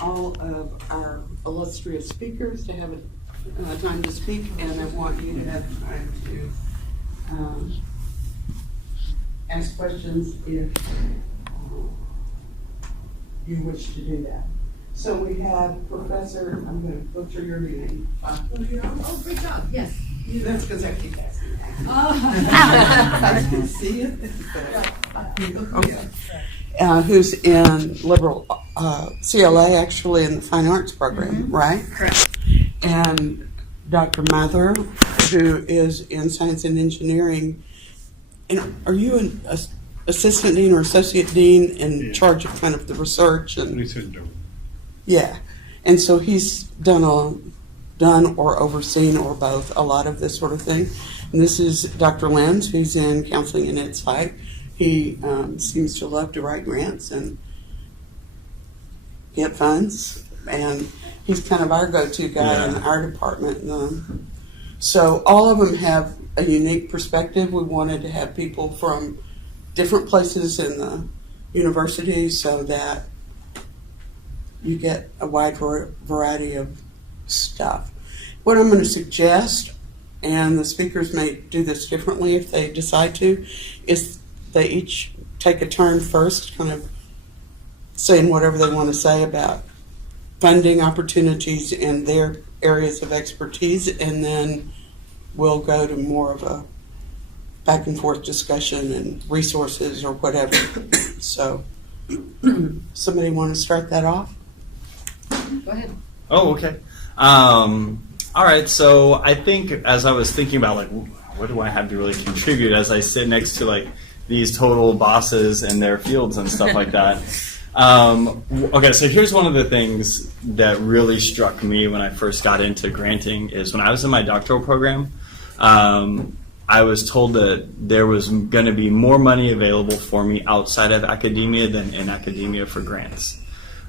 all of our illustrious speakers to have a time to speak, and I want you to have time to ask questions if you wish to do that. So we have Professor, I'm going to butcher your name. Oh, great job, yes. That's because I keep asking. Oh. I can see it. Okay. Who's in liberal CLA, actually in the fine arts program, right? Correct. And Dr. Mathur, who is in science and engineering. And are you an assistant dean or associate dean in charge of kind of the research and? Yeah, and so he's done or overseen or both a lot of this sort of thing. And this is Dr. Lenz, who's in counseling and insight. He seems to love to write grants and get funds, and he's kind of our go-to guy in our department. So all of them have a unique perspective. We wanted to have people from different places in the university so that you get a wide variety of stuff. What I'm going to suggest, and the speakers may do this differently if they decide to, is they each take a turn first, kind of saying whatever they want to say about funding opportunities in their areas of expertise, and then we'll go to more of a back and forth discussion and resources or whatever. So, somebody want to start that off? Go ahead. Oh, okay. All right, so I think as I was thinking about, like, what do I have to really contribute as I sit next to, like, these total bosses in their fields and stuff like that. Okay, so here's one of the things that really struck me when I first got into granting is when I was in my doctoral program, I was told that there was going to be more money available for me outside of academia than in academia for grants.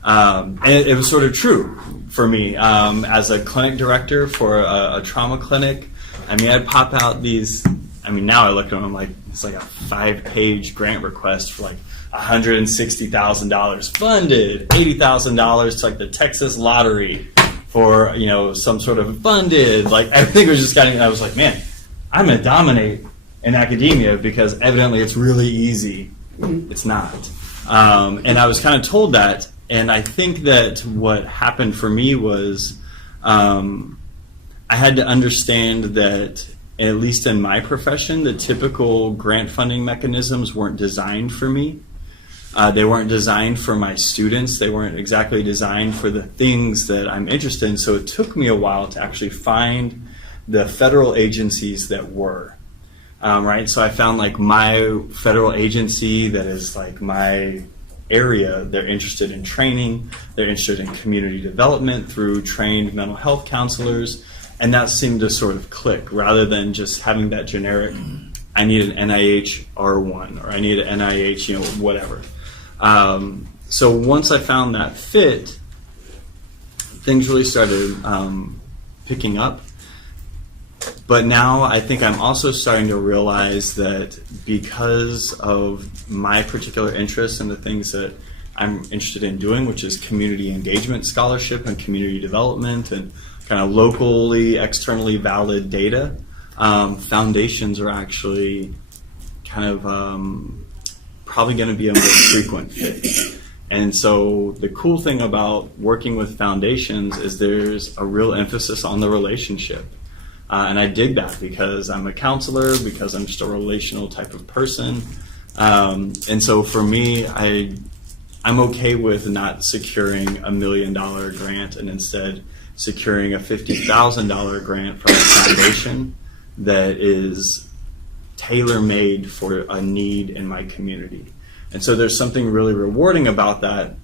And it was sort of true for me. As a clinic director for a trauma clinic, I mean, I'd pop out these, I mean, now I look at them, I'm like, it's like a 5-page grant request for like $160,000 funded, $80,000 to like the Texas lottery for, you know, some sort of funded, like, I think it was just getting, I was like, man, I'm going to dominate in academia because evidently it's really easy. It's not. And I was kind of told that. And I think that what happened for me was I had to understand that, at least in my profession, the typical grant funding mechanisms weren't designed for me. They weren't designed for my students. They weren't exactly designed for the things that I'm interested in. So it took me a while to actually find the federal agencies that were. Right? So I found like my federal agency that is like my area. They're interested in training. They're interested in community development through trained mental health counselors. And that seemed to sort of click rather than just having that generic, I need an NIH R1 or I need an NIH, you know, whatever. So once I found that fit, things really started picking up. But now I think I'm also starting to realize that because of my particular interests and the things that I'm interested in doing, which is community engagement scholarship and community development and kind of locally, externally valid data, foundations are actually kind of probably going to be a more frequent fit. And so the cool thing about working with foundations is there's a real emphasis on the relationship. And I dig that because I'm a counselor, because I'm just a relational type of person. And so for me, I'm okay with not securing $1 million grant and instead securing a $50,000 grant from a foundation that is tailor-made for a need in my community. And so there's something really rewarding about that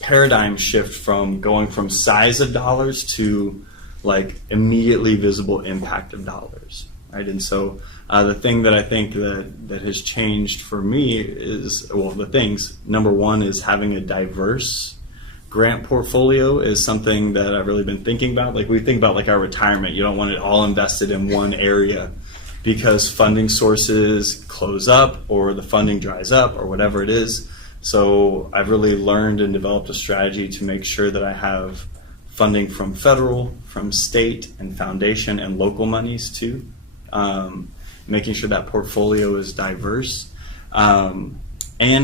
paradigm shift from going from size of dollars to like immediately visible impact of dollars, right? And so the thing that I think that has changed for me is, well, the things, number one is having a diverse grant portfolio is something that I've really been thinking about. Like we think about like our retirement, you don't want it all invested in one area because funding sources close up or the funding dries up or whatever it is. So I've really learned and developed a strategy to make sure that I have funding from federal, from state, and foundation and local monies too. Making sure that portfolio is diverse. And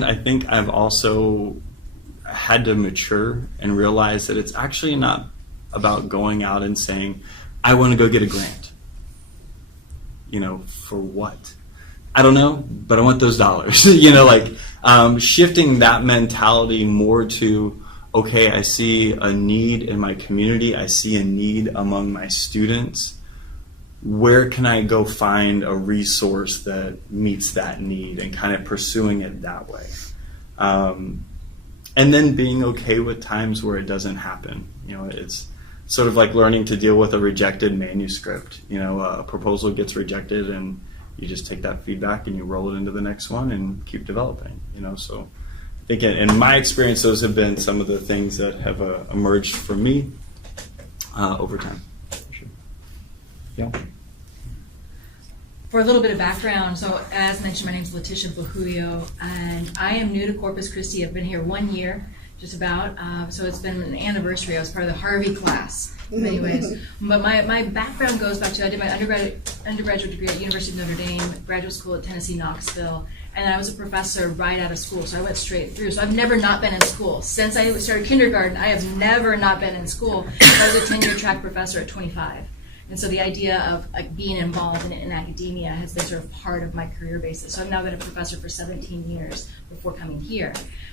I think I've also had to mature and realize that it's actually not about going out and saying, I want to go get a grant. For what? I don't know, but I want those dollars. Shifting that mentality more to, okay, I see a need in my community, I see a need among my students. Where can I go find a resource that meets that need, and kind of pursuing it that way? And then being okay with times where it doesn't happen. It's sort of like learning to deal with a rejected manuscript. A proposal gets rejected, and you just take that feedback and you roll it into the next one and keep developing. So I think in my experience, those have been some of the things that have emerged for me over time. Sure. Yeah. For a little bit of background, so as mentioned, my name is Leticia Bajuyo, and I am new to Corpus Christi. I've been here 1 year, just about, so it's been an anniversary. I was part of the Harvey class in many ways. But my background goes back to, I did my undergraduate degree at University of Notre Dame, graduate school at Tennessee Knoxville, and I was a professor right out of school, so I went straight through. So I've never not been in school. Since I started kindergarten, I have never not been in school. I was a tenure track professor at 25. And so the idea of being involved in academia has been sort of part of my career basis. So I've now been a professor for 17 years before coming here.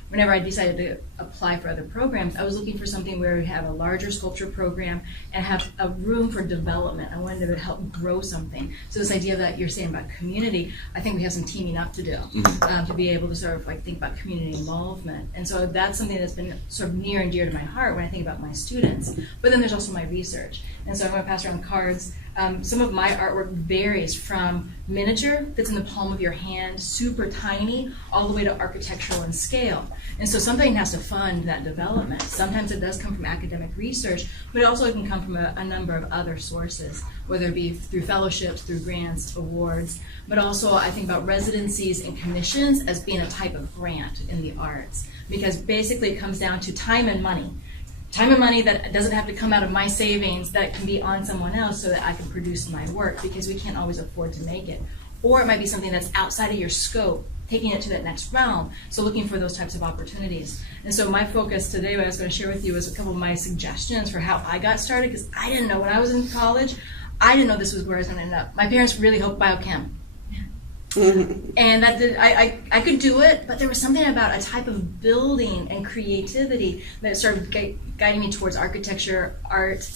Whenever I decided to apply for other programs, I was looking for something where we have a larger sculpture program and have a room for development. I wanted to help grow something. So this idea that you're saying about community, I think we have some teaming up to do to be able to sort of think about community involvement. And so that's something that's been sort of near and dear to my heart when I think about my students. But then there's also my research. And so I'm going to pass around cards. Some of my artwork varies from miniature, that's in the palm of your hand, super tiny, all the way to architectural in scale. And so something has to fund that development. Sometimes it does come from academic research, but it also can come from a number of other sources, whether it be through fellowships, through grants, awards, but also I think about residencies and commissions as being a type of grant in the arts, because basically it comes down to time and money. Time and money that doesn't have to come out of my savings, that can be on someone else so that I can produce my work, because we can't always afford to make it. Or it might be something that's outside of your scope, taking it to that next realm, so looking for those types of opportunities. And so my focus today, what I was going to share with you, is a couple of my suggestions for how I got started, because I didn't know when I was in college, I didn't know this was where I was going to end up. My parents really hoped biochem. And that I could do it, but there was something about a type of building and creativity that started guiding me towards architecture, art,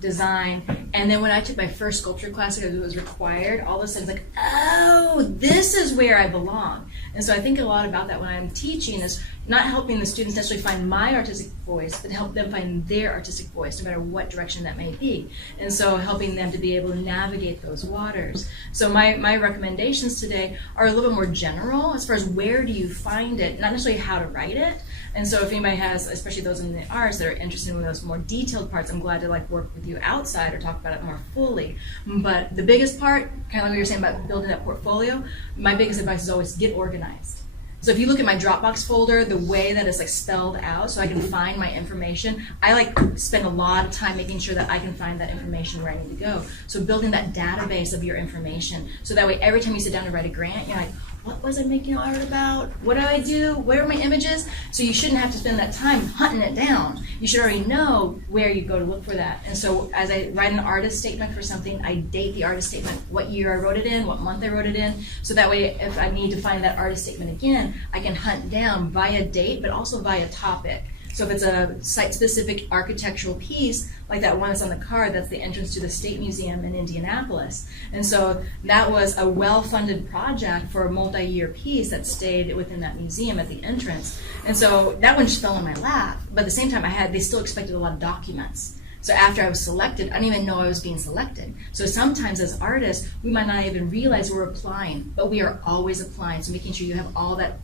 design. And then when I took my first sculpture class, because it was required, all of a sudden it's like, oh, this is where I belong. And so I think a lot about that when I'm teaching, is not helping the students necessarily find my artistic voice, but help them find their artistic voice, no matter what direction that may be. And so helping them to be able to navigate those waters. So my recommendations today are a little bit more general as far as where do you find it, not necessarily how to write it. And so if anybody has, especially those in the arts that are interested in those more detailed parts, I'm glad to work with you outside or talk about it more fully. But the biggest part, kind of like what you were saying about building that portfolio, my biggest advice is always get organized. So if you look at my Dropbox folder, the way that it's spelled out so I can find my information, I spend a lot of time making sure that I can find that information where I need to go. So building that database of your information, so that way every time you sit down to write a grant, you're like, what was I making art about? What do I do? Where are my images? So you shouldn't have to spend that time hunting it down. You should already know where you go to look for that. And so as I write an artist statement for something, I date the artist statement, what year I wrote it in, what month I wrote it in. So that way, if I need to find that artist statement again, I can hunt down via date, but also via topic. So if it's a site-specific architectural piece, like that one that's on the card, that's the entrance to the State Museum in Indianapolis. And so that was a well-funded project for a multi-year piece that stayed within that museum at the entrance. And so that one just fell in my lap. But at the same time, they still expected a lot of documents. So after I was selected, I didn't even know I was being selected. So sometimes as artists, we might not even realize we're applying, but we are always applying. So making sure you have all that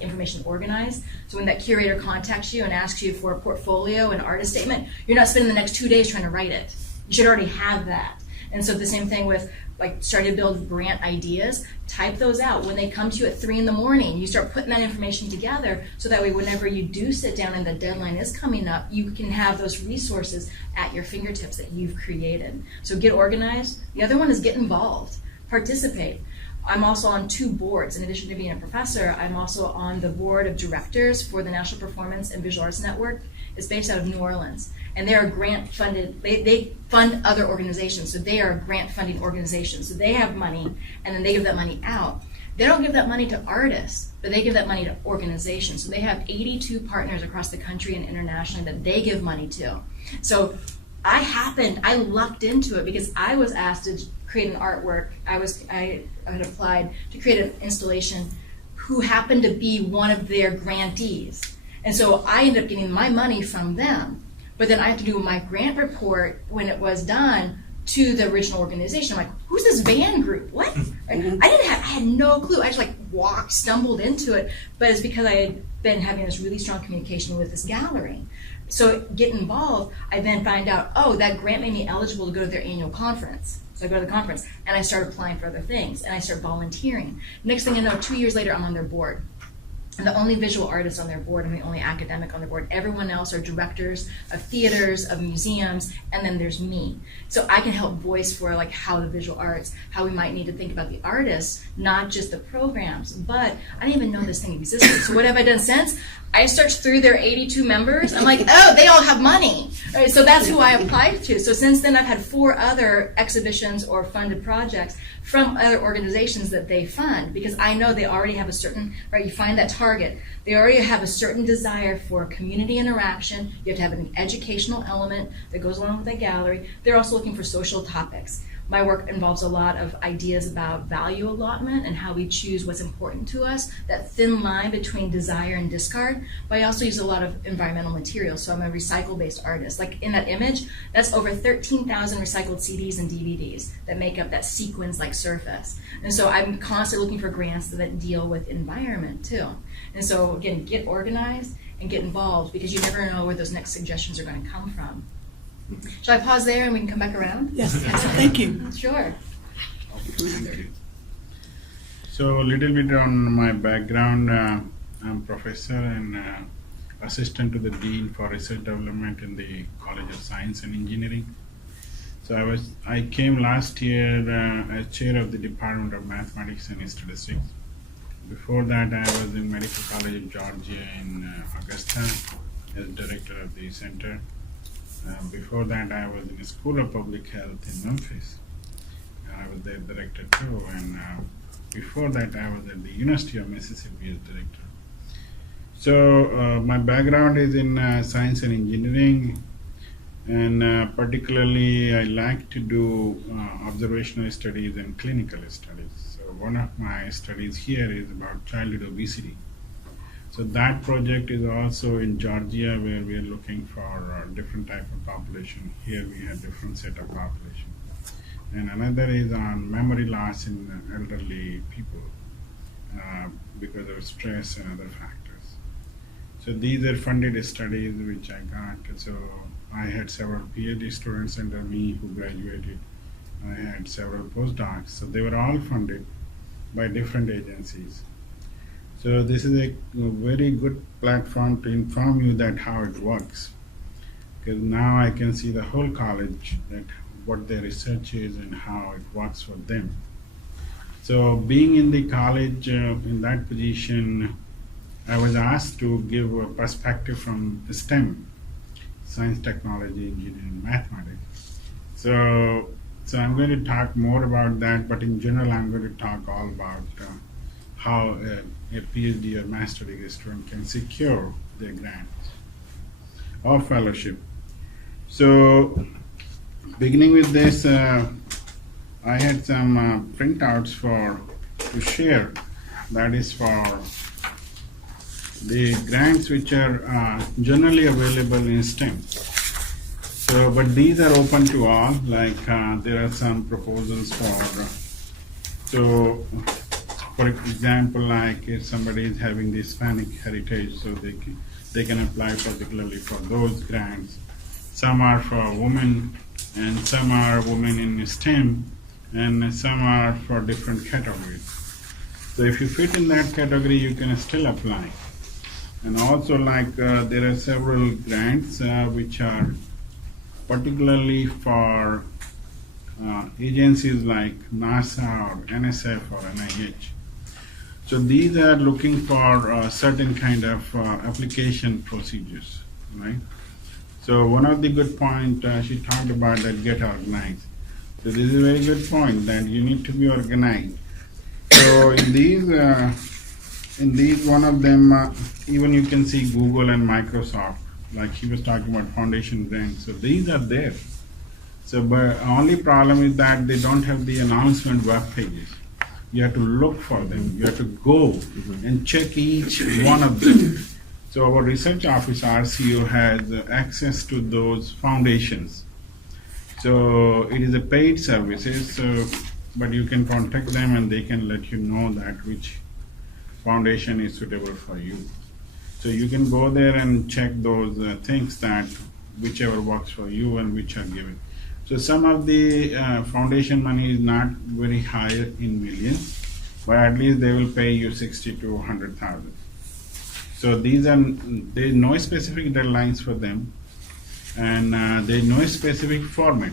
information organized. So when that curator contacts you and asks you for a portfolio and artist statement, you're not spending the next 2 days trying to write it. You should already have that. And so the same thing with like starting to build grant ideas, type those out. When they come to you at 3 a.m, you start putting that information together so that way whenever you do sit down and the deadline is coming up, you can have those resources at your fingertips that you've created. So get organized. The other one is get involved, participate. I'm also on 2 boards. In addition to being a professor, I'm also on the board of directors for the National Performance and Visual Arts Network. It's based out of New Orleans. And they're grant funded, they fund other organizations. So they are a grant funding organization. So they have money and then they give that money out. They don't give that money to artists, but they give that money to organizations. So they have 82 partners across the country and internationally that they give money to. So I lucked into it because I was asked to create an artwork. I had applied to create an installation who happened to be one of their grantees. And so I ended up getting my money from them. But then I have to do my grant report when it was done to the original organization. I'm like, who's this van group? What? Mm-hmm. I had no clue. I just stumbled into it. But it's because I had been having this really strong communication with this gallery. So get involved, I then find out, oh, that grant made me eligible to go to their annual conference. So I go to the conference and I start applying for other things and I start volunteering. Next thing I know, 2 years later, I'm on their board. I'm the only visual artist on their board. I'm the only academic on their board. Everyone else are directors of theaters, of museums, and then there's me. So I can help voice for like how the visual arts, how we might need to think about the artists, not just the programs. But I didn't even know this thing existed. So what have I done since? I searched through their 82 members. I'm like, oh, they all have money. Right, so that's who I applied to. So since then, I've had 4 other exhibitions or funded projects from other organizations that they fund, because I know they already have a certain, right, you find that target. They already have a certain desire for community interaction. You have to have an educational element that goes along with the gallery. They're also looking for social topics. My work involves a lot of ideas about value allotment and how we choose what's important to us, that thin line between desire and discard. But I also use a lot of environmental materials, so I'm a recycle-based artist. Like in that image, that's over 13,000 recycled CDs and DVDs that make up that sequins-like surface. And so I'm constantly looking for grants that deal with environment too. And so again, get organized and get involved because you never know where those next suggestions are going to come from. Shall I pause there and we can come back around? Yes, thank you. Sure. Thank you. So a little bit on my background. I'm professor and assistant to the Dean for Research Development in the College of Science and Engineering. So I came last year as chair of the Department of Mathematics and Statistics. Before that, I was in Medical College of Georgia in Augusta as director of the center. Before that, I was in the School of Public Health in Memphis. I was their director too. And before that, I was at the University of Mississippi as director. So my background is in science and engineering. And particularly, I like to do observational studies and clinical studies. So one of my studies here is about childhood obesity. So that project is also in Georgia, where we are looking for different type of population. Here we have different set of population. And another is on memory loss in elderly people because of stress and other factors. So these are funded studies which I got. So I had several PhD students under me who graduated. I had several postdocs. So they were all funded by different agencies. So this is a very good platform to inform you that how it works. Because now I can see the whole college, that what their research is and how it works for them. So being in the college in that position, I was asked to give a perspective from STEM, science, technology, engineering, mathematics. So I'm going to talk more about that, but in general I'm going to talk all about how a PhD or master degree student can secure their grant or fellowship. So beginning with this, I had some printouts to share. That is for the grants which are generally available in STEM. So, but these are open to all. Like there are some proposals for example, like if somebody is having the Hispanic heritage, so they can apply particularly for those grants. Some are for women and some are women in STEM, and some are for different categories. So if you fit in that category, you can still apply. And also, there are several grants which are particularly for agencies like NASA or NSF or NIH. So these are looking for certain kind of application procedures, right? So one of the good point she talked about that get organized. So this is a very good point that you need to be organized. So in these one of them, even you can see Google and Microsoft, like he was talking about foundation grants. So these are there. So but only problem is that they don't have the announcement web pages. You have to look for them. You have to go and check each one of them. So our research office, RCO, has access to those foundations. So it is a paid services, but you can contact them and they can let you know that which foundation is suitable for you. So you can go there and check those things that whichever works for you and which are given. So some of the foundation money is not very high in millions, but at least they will pay you 60 to 100,000. So there is no specific deadlines for them, and there is no specific format.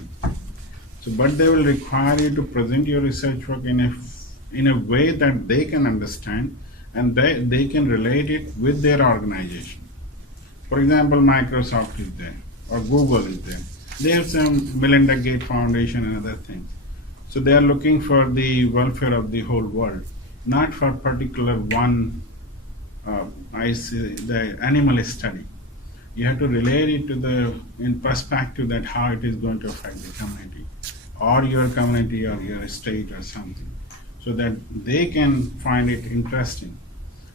So, but they will require you to present your research work in a way that they can understand, and they can relate it with their organization. For example, Microsoft is there, or Google is there. They have some Melinda Gates Foundation and other things. So they are looking for the welfare of the whole world, not for particular one, the animal study. You have to relate it to in perspective that how it is going to affect the community, or your community, or your state, or something, so that they can find it interesting.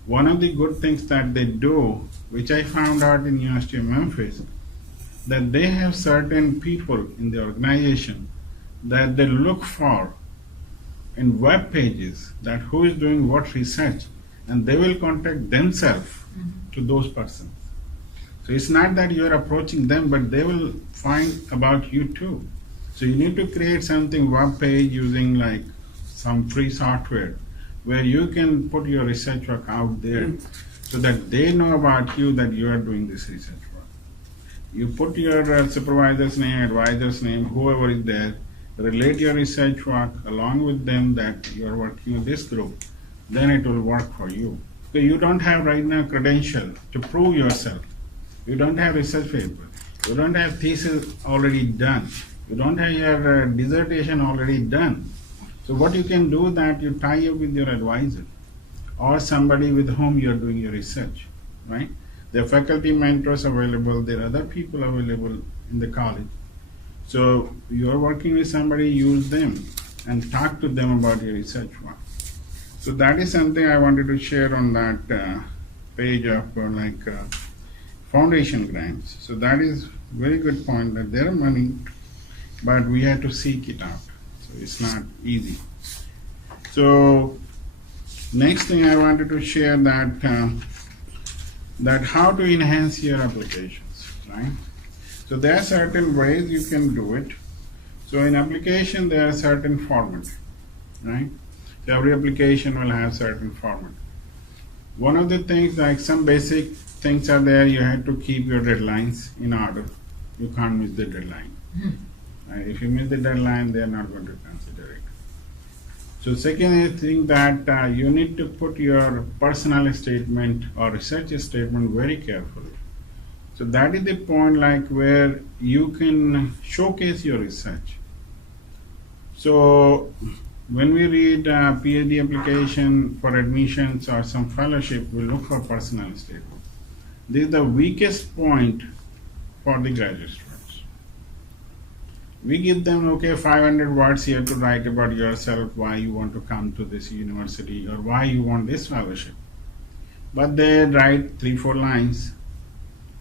One of the good things that they do, which I found out in University of Memphis, that they have certain people in the organization that they look for in web pages that who is doing what research, and they will contact themselves to those persons. So it's not that you are approaching them, but they will find about you too. So you need to create something web page using like some free software where you can put your research work out there so that they know about you, that you are doing this research work. You put your supervisor's name, advisor's name, whoever is there, relate your research work along with them that you are working with this group, then it will work for you. So you don't have right now credential to prove yourself. You don't have research paper. You don't have thesis already done. You don't have your dissertation already done. So what you can do that you tie up with your advisor or somebody with whom you are doing your research, right? There are faculty mentors available. There are other people available in the college. So you are working with somebody, use them and talk to them about your research work. So that is something I wanted to share on that page of foundation grants. So that is very good point that there are money, but we have to seek it out. So it's not easy. So next thing I wanted to share that how to enhance your applications, right? So there are certain ways you can do it. So in application there are certain formats, right? So every application will have certain format. One of the things, like some basic things are there, you have to keep your deadlines in order. You can't miss the deadline. If you miss the deadline, they are not going to consider it. So second thing that you need to put your personal statement or research statement very carefully. So that is the point like where you can showcase your research. So when we read a PhD application for admissions or some fellowship, we look for personal statement. This is the weakest point for the graduate students. We give them, 500 words here to write about yourself, why you want to come to this university or why you want this fellowship. But they write 3-4 lines.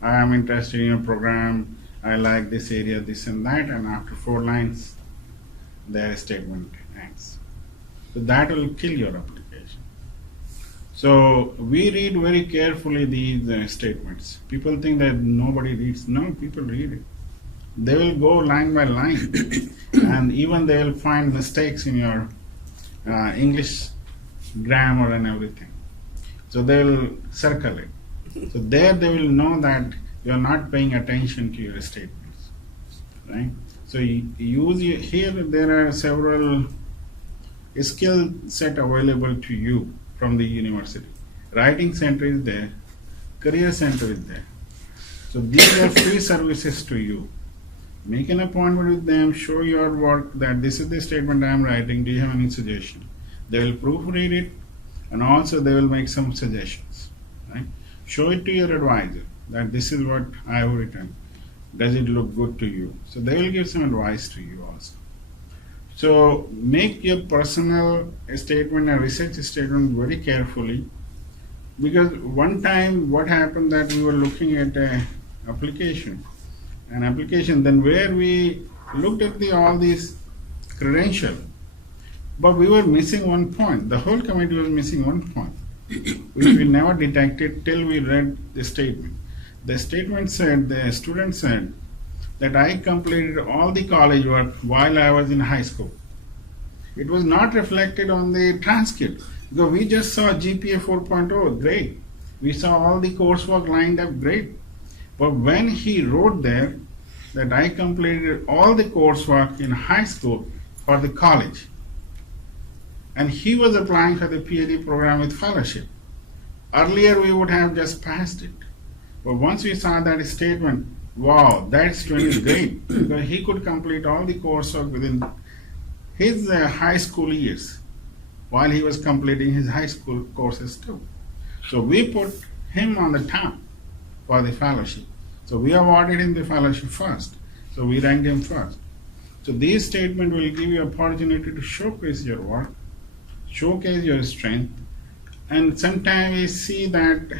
I am interested in a program, I like this area, this and that, and after 4 lines, their statement ends. So that will kill your application. So we read very carefully these statements. People think that nobody reads. No, people read it. they will go line by line, and even they will find mistakes in your English grammar and everything. So they will circle it. So there they will know that you are not paying attention to your statements, right? So here there are several skill set available to you from the university. Writing center is there, career center is there. So these are free services to you. Make an appointment with them, show your work that this is the statement I am writing, do you have any suggestion? They will proofread it, and also they will make some suggestions, right? Show it to your advisor that this is what I have written. Does it look good to you? So they will give some advice to you also. So make your personal statement and research statement very carefully, because one time what happened that we were looking at an application, then where we looked at all these credentials, but we were missing one point. The whole committee was missing one point, which we never detected till we read the statement. The statement said, the student said, that I completed all the college work while I was in high school. It was not reflected on the transcript, because we just saw GPA 4.0, great. We saw all the coursework lined up, great. But when he wrote there that I completed all the coursework in high school for the college, and he was applying for the PhD program with fellowship. Earlier we would have just passed it. But once we saw that statement, wow, that student is great, because he could complete all the coursework within his high school years while he was completing his high school courses too. So we put him on the top for the fellowship. So we awarded him the fellowship first. So we ranked him first. So this statement will give you opportunity to showcase your work, showcase your strength, and sometimes we see that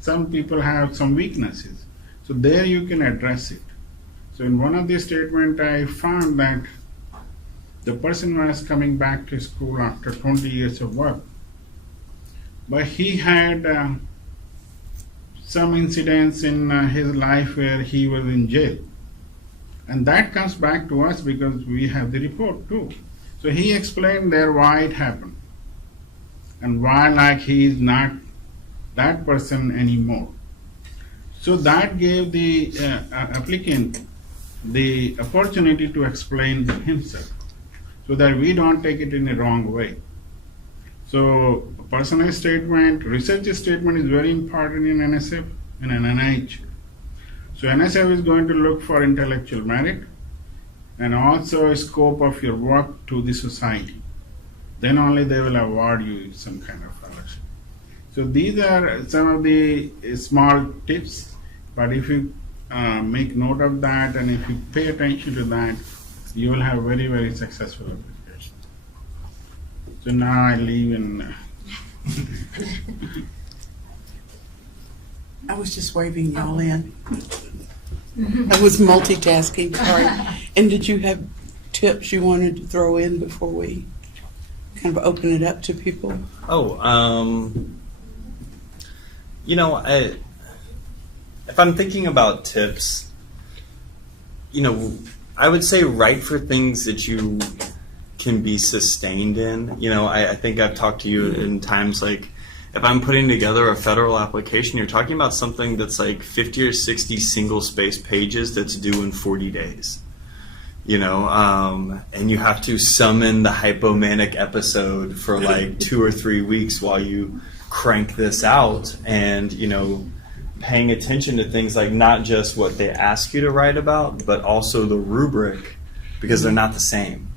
some people have some weaknesses. So there you can address it. So in one of the statements I found that the person was coming back to school after 20 years of work, but he had some incidents in his life where he was in jail. And that comes back to us because we have the report too. So he explained there why it happened and why he is not that person anymore. So that gave the applicant the opportunity to explain himself so that we don't take it in a wrong way. So personal statement, research statement is very important in NSF and in NIH. So NSF is going to look for intellectual merit and also a scope of your work to the society. Then only they will award you some kind of fellowship. So these are some of the small tips, but if you make note of that and if you pay attention to that, you will have very, very successful application. So now I leave and I was just waving y'all in. I was multitasking, sorry. And did you have tips you wanted to throw in before we kind of open it up to people? If I'm thinking about tips, I would say write for things that you can be sustained in. I think I've talked to you in times like, if I'm putting together a federal application, you're talking about something that's like 50 or 60 single-space pages that's due in 40 days. And you have to summon the hypomanic episode for like 2 or 3 weeks while you crank this out, and paying attention to things like not just what they ask you to write about, but also the rubric, because they're not the same.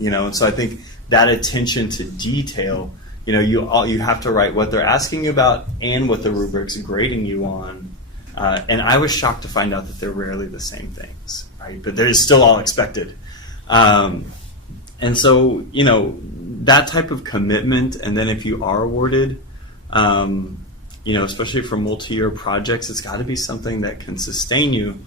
And so I think that attention to detail, you have to write what they're asking you about and what the rubric's grading you on. And I was shocked to find out that they're rarely the same things, right? But they're still all expected. And so, that type of commitment, and then if you are awarded, especially for multi-year projects, it's got to be something that can sustain you.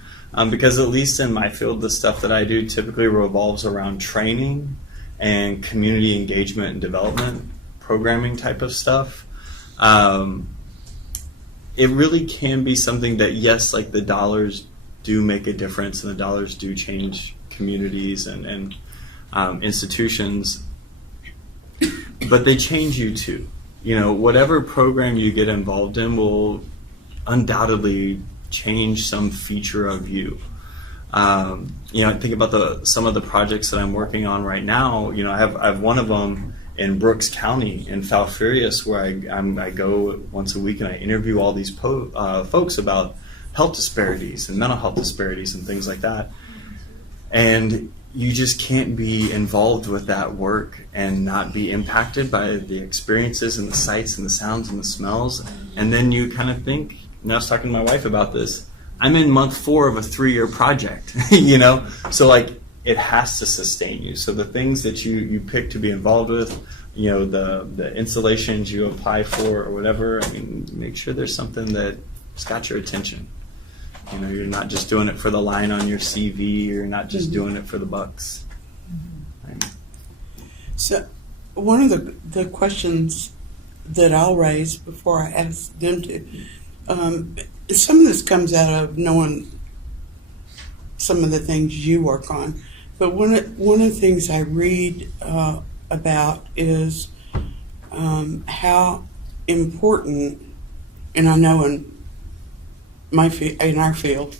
Because at least in my field, the stuff that I do typically revolves around training and community engagement and development, programming type of stuff. It really can be something that, yes, like the dollars do make a difference, and the dollars do change communities and institutions, but they change you too. You know, whatever program you get involved in will undoubtedly change some feature of you. You know, I think about some of the projects that I'm working on right now. You know, I have one of them in Brooks County in Falfurrias, where I go once a week and I interview all these folks about health disparities and mental health disparities and things like that. And you just can't be involved with that work and not be impacted by the experiences and the sights and the sounds and the smells. And then you kind of think, and I was talking to my wife about this, I'm in month 4 of a 3-year project, you know? So like, it has to sustain you. So the things that you pick to be involved with, you know, the installations you apply for or whatever, I mean, make sure there's something that's got your attention. You know, you're not just doing it for the line on your CV, you're not just doing it for the bucks. So, one of the questions that I'll raise before I ask them to, some of this comes out of knowing some of the things you work on, but one of the things I read about is how important, and I know in our field,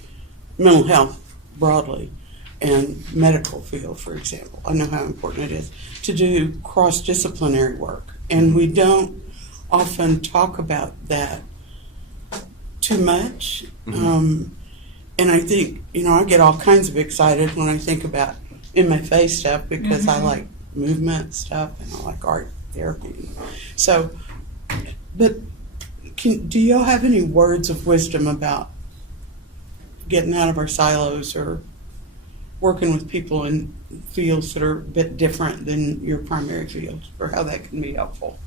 mental health broadly, and medical field, for example, I know how important it is to do cross-disciplinary work, and we don't often talk about that too much. And I think, you know, I get all kinds of excited when I think about MFA stuff because I like movement stuff and I like art therapy. So, but do y'all have any words of wisdom about getting out of our silos or working with people in fields that are a bit different than your primary field, or how that can be helpful?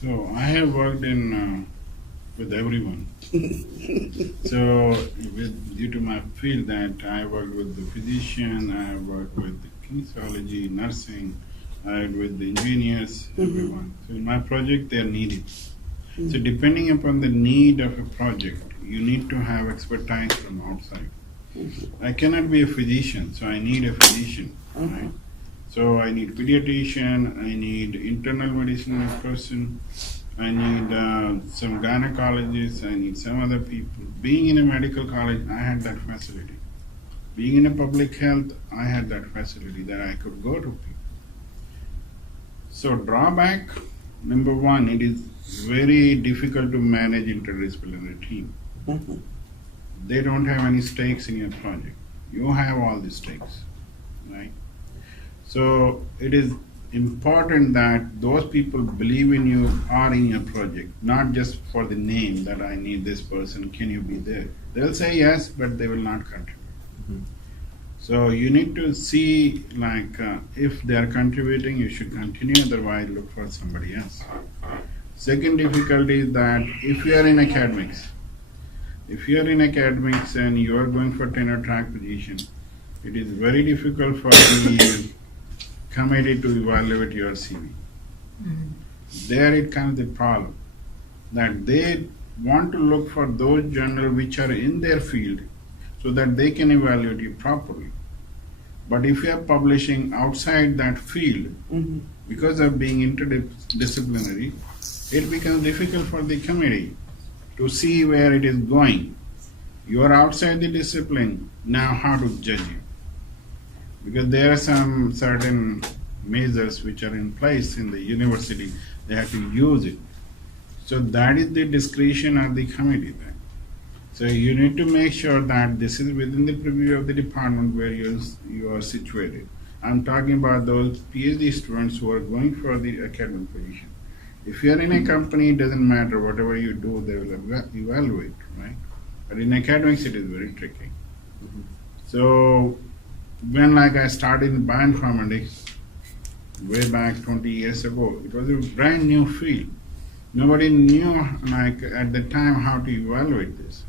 So I have worked in with everyone. So due to my field that I worked with the physician, I have worked with the kinesiology, nursing, I worked with the engineers, everyone. So in my project they are needed. So depending upon the need of a project, you need to have expertise from outside. I cannot be a physician, so I need a physician, right? So I need pediatrician, I need internal medicine person, I need some gynecologists, I need some other people. Being in a medical college, I had that facility. Being in a public health, I had that facility that I could go to people. So drawback, number one, it is very difficult to manage interdisciplinary team. They don't have any stakes in your project. You have all the stakes, right? So it is important that those people believe in you or in your project, not just for the name that I need this person, can you be there? They'll say yes, but they will not contribute. So you need to see, like, if they are contributing, you should continue, otherwise look for somebody else. Second difficulty is that if you are in academics, and you are going for tenure track position, it is very difficult for the committee to evaluate your CV. There it comes the problem, that they want to look for those journals which are in their field so that they can evaluate you properly. But if you are publishing outside that field, because of being interdisciplinary, it becomes difficult for the committee to see where it is going. You are outside the discipline, now how to judge you? Because there are some certain measures which are in place in the university, they have to use it. So that is the discretion of the committee then. So you need to make sure that this is within the purview of the department where you are situated. I'm talking about those PhD students who are going for the academic position. If you are in a company, it doesn't matter, whatever you do, they will evaluate, right? But in academics, it is very tricky. So when I started in bioinformatics way back 20 years ago, it was a brand new field. Nobody knew at the time how to evaluate this.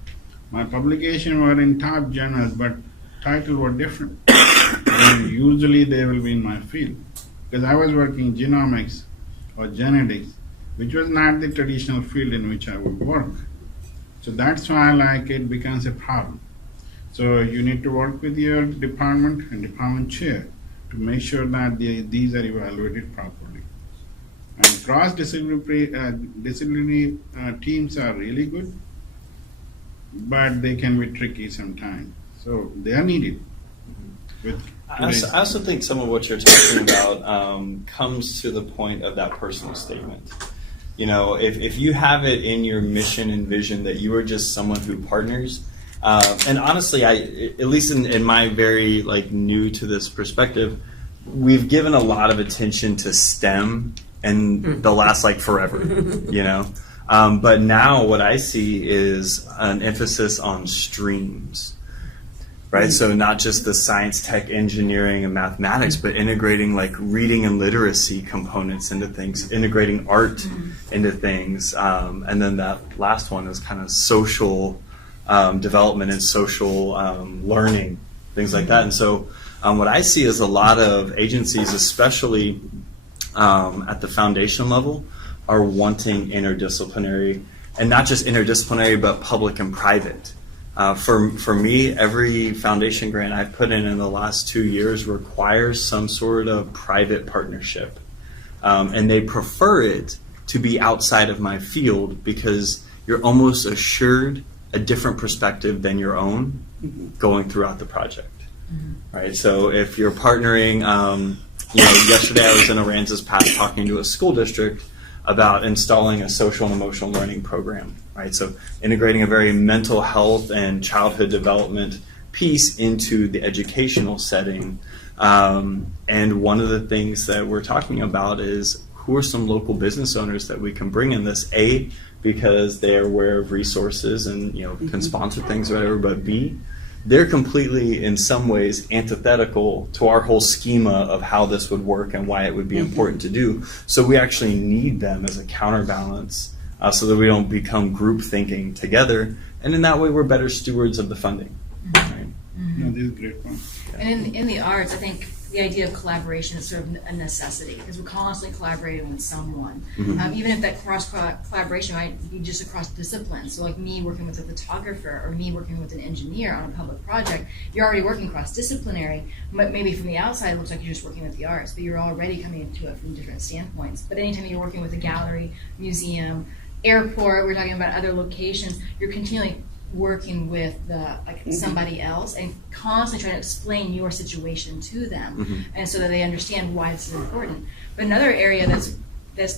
My publications were in top journals, but titles were different. And usually they will be in my field. Because I was working genomics or genetics, which was not the traditional field in which I would work. So that's why it becomes a problem. So you need to work with your department and department chair to make sure that these are evaluated properly. And cross-disciplinary teams are really good, but they can be tricky sometimes. So they are needed. I also think some of what you're talking about comes to the point of that personal statement. You know, if you have it in your mission and vision that you are just someone who partners, and honestly, at least in my very new to this perspective, we've given a lot of attention to STEM and the last forever, you know. But now what I see is an emphasis on streams. Right, so not just the science, tech, engineering, and mathematics, but integrating reading and literacy components into things, integrating art into things, and then that last one is kind of social development and social learning, things like that. And so what I see is a lot of agencies, especially at the foundation level, are wanting interdisciplinary, and not just interdisciplinary, but public and private. For me, every foundation grant I've put in the last 2 years requires some sort of private partnership. And they prefer it to be outside of my field because you're almost assured a different perspective than your own going throughout the project. Right? So if you're partnering, yesterday I was in Aransas Pass talking to a school district about installing a social and emotional learning program, right? So integrating a very mental health and childhood development piece into the educational setting. And one of the things that we're talking about is who are some local business owners that we can bring in this, A, because they're aware of resources and can sponsor things or whatever, but B, they're completely, in some ways, antithetical to our whole schema of how this would work and why it would be important to do. So we actually need them as a counterbalance so that we don't become group thinking together. And in that way, we're better stewards of the funding. Right? No, this is a great point. And in the arts, I think the idea of collaboration is sort of a necessity because we're constantly collaborating with someone. Even if that collaboration might be just across disciplines. So like me working with a photographer or me working with an engineer on a public project, you're already working cross-disciplinary, but maybe from the outside it looks like you're just working with the arts, but you're already coming into it from different standpoints. But anytime you're working with a gallery, museum, airport, we're talking about other locations, you're continually working with somebody else and constantly trying to explain your situation to them, and so that they understand why this is important. But another area that's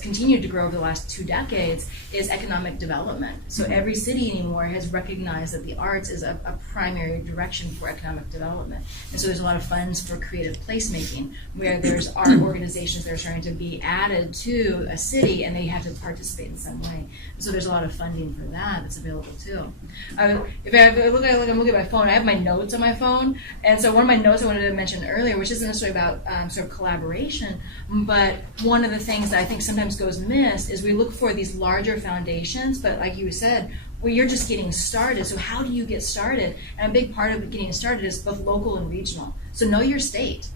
continued to grow over the last 2 decades is economic development. So every city anymore has recognized that the arts is a primary direction for economic development. And so there's a lot of funds for creative placemaking where there's art organizations that are starting to be added to a city and they have to participate in some way. And so there's a lot of funding for that that's available too. If I'm looking at my phone, I have my notes on my phone. And so one of my notes I wanted to mention earlier, which isn't necessarily about sort of collaboration, but one of the things that I think sometimes goes missed is we look for these larger foundations, but like you said, well, you're just getting started. So how do you get started? And a big part of getting started is both local and regional. So know your state.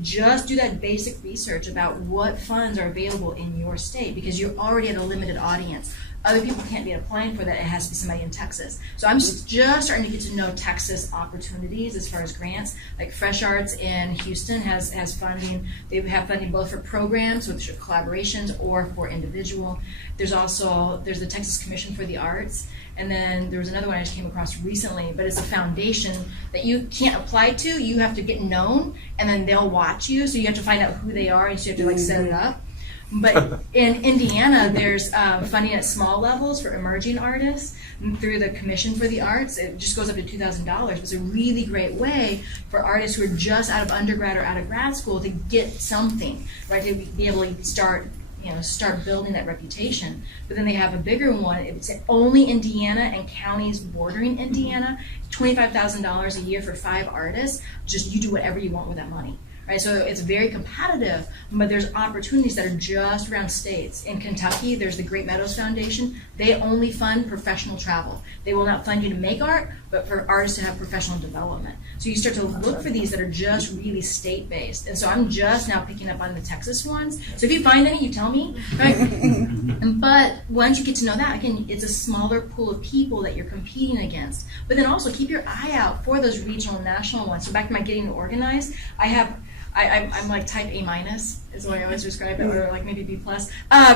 Just do that basic research about what funds are available in your state because you're already at a limited audience. Other people can't be applying for that. It has to be somebody in Texas. So I'm just starting to get to know Texas opportunities as far as grants. Like Fresh Arts in Houston has funding. They have funding both for programs with collaborations or for individual. There's the Texas Commission for the Arts. And then there was another one I just came across recently, but it's a foundation that you can't apply to. You have to get known, and then they'll watch you. So you have to find out who they are, and so you have to set it up. But in Indiana, there's funding at small levels for emerging artists through the Commission for the Arts. It just goes up to $2,000. It's a really great way for artists who are just out of undergrad or out of grad school to get something, right? To be able to start building that reputation. But then they have a bigger one. It's only Indiana and counties bordering Indiana. $25,000 a year for 5 artists. Just you do whatever you want with that money. right? So it's very competitive, but there's opportunities that are just around states. In Kentucky, there's the Great Meadows Foundation. They only fund professional travel. They will not fund you to make art, but for artists to have professional development. So you start to look for these that are just really state-based. And so I'm just now picking up on the Texas ones. So if you find any, you tell me, right? But once you get to know that, again, it's a smaller pool of people that you're competing against. But then also keep your eye out for those regional and national ones. So back to my getting organized, I'm like type A minus is the way I always describe it, or like maybe B plus.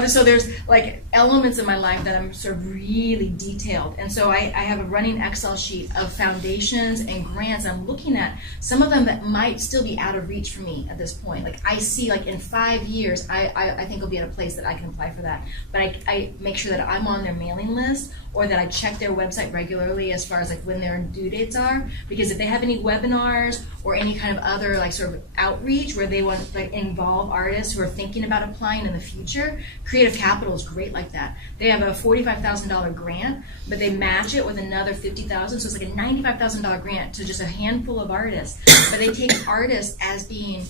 So there's like elements in my life that I'm sort of really detailed. And so I have a running Excel sheet of foundations and grants I'm looking at, some of them that might still be out of reach for me at this point. Like I see like in 5 years, I think I'll be at a place that I can apply for that. But I make sure that I'm on their mailing list, or that I check their website regularly as far as like when their due dates are, because if they have any webinars or any kind of other like sort of outreach where they want to like involve artists who are thinking about applying in the future, Creative Capital is great like that. They have a $45,000 grant, but they match it with another $50,000, so it's like a $95,000 grant to just a handful of artists. But they take artists as being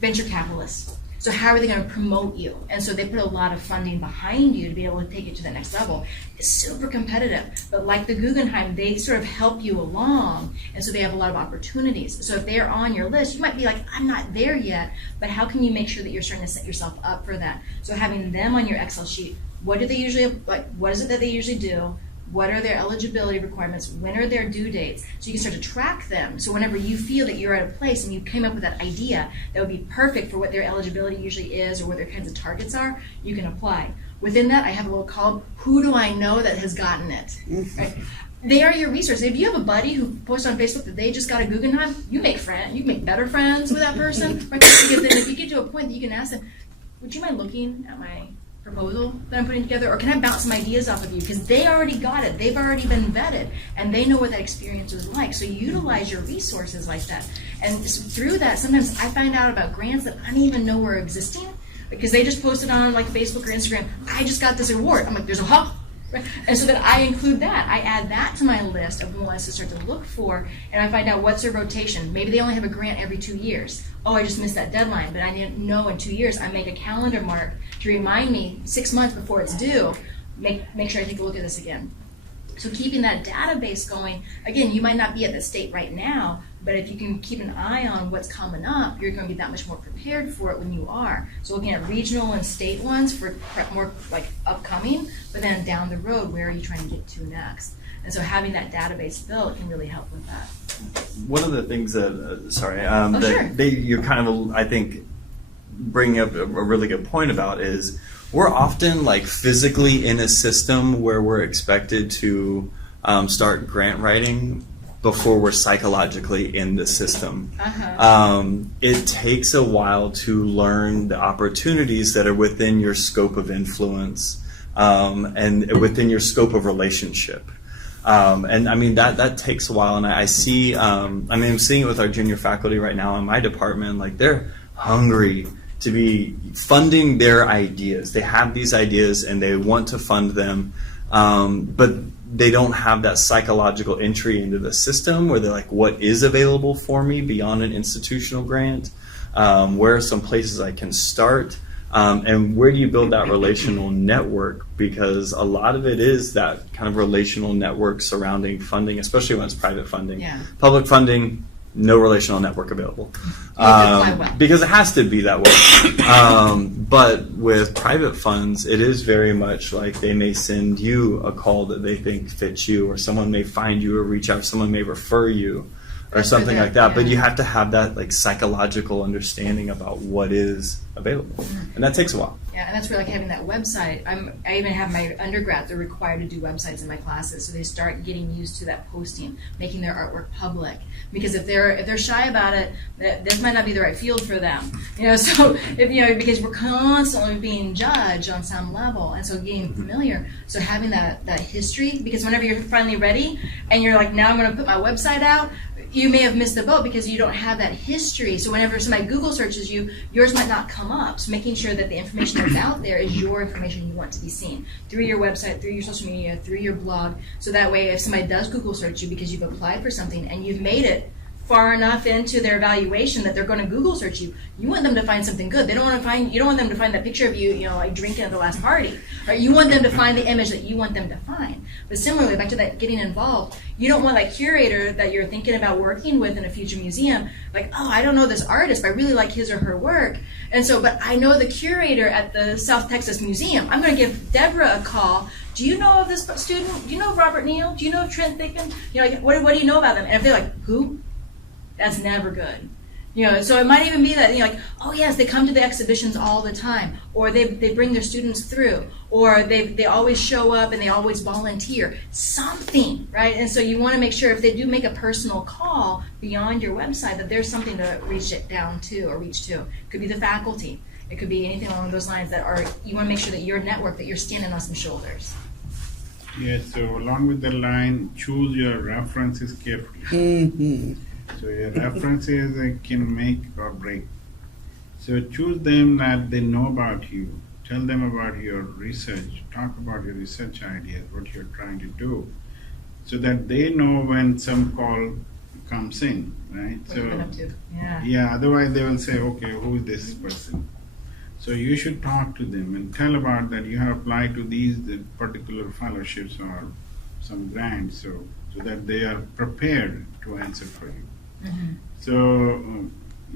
venture capitalists. So how are they going to promote you? And so they put a lot of funding behind you to be able to take it to the next level. It's super competitive, but like the Guggenheim, they sort of help you along, and so they have a lot of opportunities. So if they're on your list, you might be like, I'm not there yet, but how can you make sure that you're starting to set yourself up for that? So having them on your Excel sheet, what do they usually, like, what is it that they usually do? What are their eligibility requirements? When are their due dates? So you can start to track them. So whenever you feel that you're at a place and you came up with that idea that would be perfect for what their eligibility usually is or what their kinds of targets are, you can apply. Within that, I have a little column, who do I know that has gotten it? Right? They are your resource. If you have a buddy who posts on Facebook that they just got a Guggenheim, you make better friends with that person. Right? Because then if you get to a point that you can ask them, would you mind looking at my proposal that I'm putting together, or can I bounce some ideas off of you? Because they already got it, they've already been vetted, and they know what that experience was like. So utilize your resources like that. And through that, sometimes I find out about grants that I didn't even know were existing, because they just posted on like Facebook or Instagram, I just got this award. I'm like, there's a hub. Right? And so then I include that. I add that to my list of ones to start to look for, and I find out what's their rotation. Maybe they only have a grant every 2 years. Oh, I just missed that deadline, but I didn't know in 2 years. I make a calendar mark to remind me 6 months before it's due, make sure I take a look at this again. So keeping that database going, again, you might not be at the state right now, but if you can keep an eye on what's coming up, you're going to be that much more prepared for it when you are. So looking at regional and state ones for more like upcoming, but then down the road, where are you trying to get to next? And so having that database built can really help with that. One of the things that, sure. you're kind of, I think, bringing up a really good point about is we're often like physically in a system where we're expected to start grant writing before we're psychologically in the system. It takes a while to learn the opportunities that are within your scope of influence and within your scope of relationship. And I mean, that takes a while, and I see, I'm seeing it with our junior faculty right now in my department, like they're hungry to be funding their ideas. They have these ideas and they want to fund them, but they don't have that psychological entry into the system where they're like, what is available for me beyond an institutional grant? Where are some places I can start? And where do you build that relational network? Because a lot of it is that kind of relational network surrounding funding, especially when it's private funding. Yeah. Public funding, no relational network available. Because it has to be that way. But with private funds, it is very much like they may send you a call that they think fits you, or someone may find you or reach out, someone may refer you, or something like that. But you have to have that like psychological understanding about what is available, and that takes a while. Yeah, and that's where like having that website. I even have my undergrads are required to do websites in my classes, so they start getting used to that posting, making their artwork public. Because if they're shy about it, this might not be the right field for them. So because we're constantly being judged on some level, and so getting familiar. So having that history, because whenever you're finally ready and you're like, now I'm going to put my website out, you may have missed the boat because you don't have that history. So whenever somebody Google searches you, yours might not come up. So making sure that the information that's out there is your information you want to be seen through your website, through your social media, through your blog. So that way, if somebody does Google search you because you've applied for something and you've made it far enough into their evaluation that they're going to Google search you. You want them to find something good. You don't want them to find that picture of you, like drinking at the last party. Right? You want them to find the image that you want them to find. But similarly, back to that getting involved, you don't want that curator that you're thinking about working with in a future museum, like, oh, I don't know this artist, but I really like his or her work. And so, but I know the curator at the South Texas Museum. I'm going to give Deborah a call. Do you know of this student? Do you know of Robert Neal? Do you know of Trent Thicken? Like, what do you know about them? And if they're like, who? That's never good. So it might even be that, like, oh yes, they come to the exhibitions all the time, or they bring their students through, or they always show up and they always volunteer. Something, right? And so you want to make sure if they do make a personal call beyond your website that there's something to reach to. It could be the faculty. It could be anything along those lines you want to make sure that your network, that you're standing on some shoulders. Yes, so along with the line, choose your references carefully. Mm-hmm. So your references can make or break. So choose them that they know about you. Tell them about your research. Talk about your research ideas, what you're trying to do, so that they know when some call comes in, right? What you've been up to. Yeah, otherwise they will say, okay, who is this person? So you should talk to them and tell about that you have applied to these particular fellowships or some grants, so that they are prepared to answer for you. Mm-hmm. So,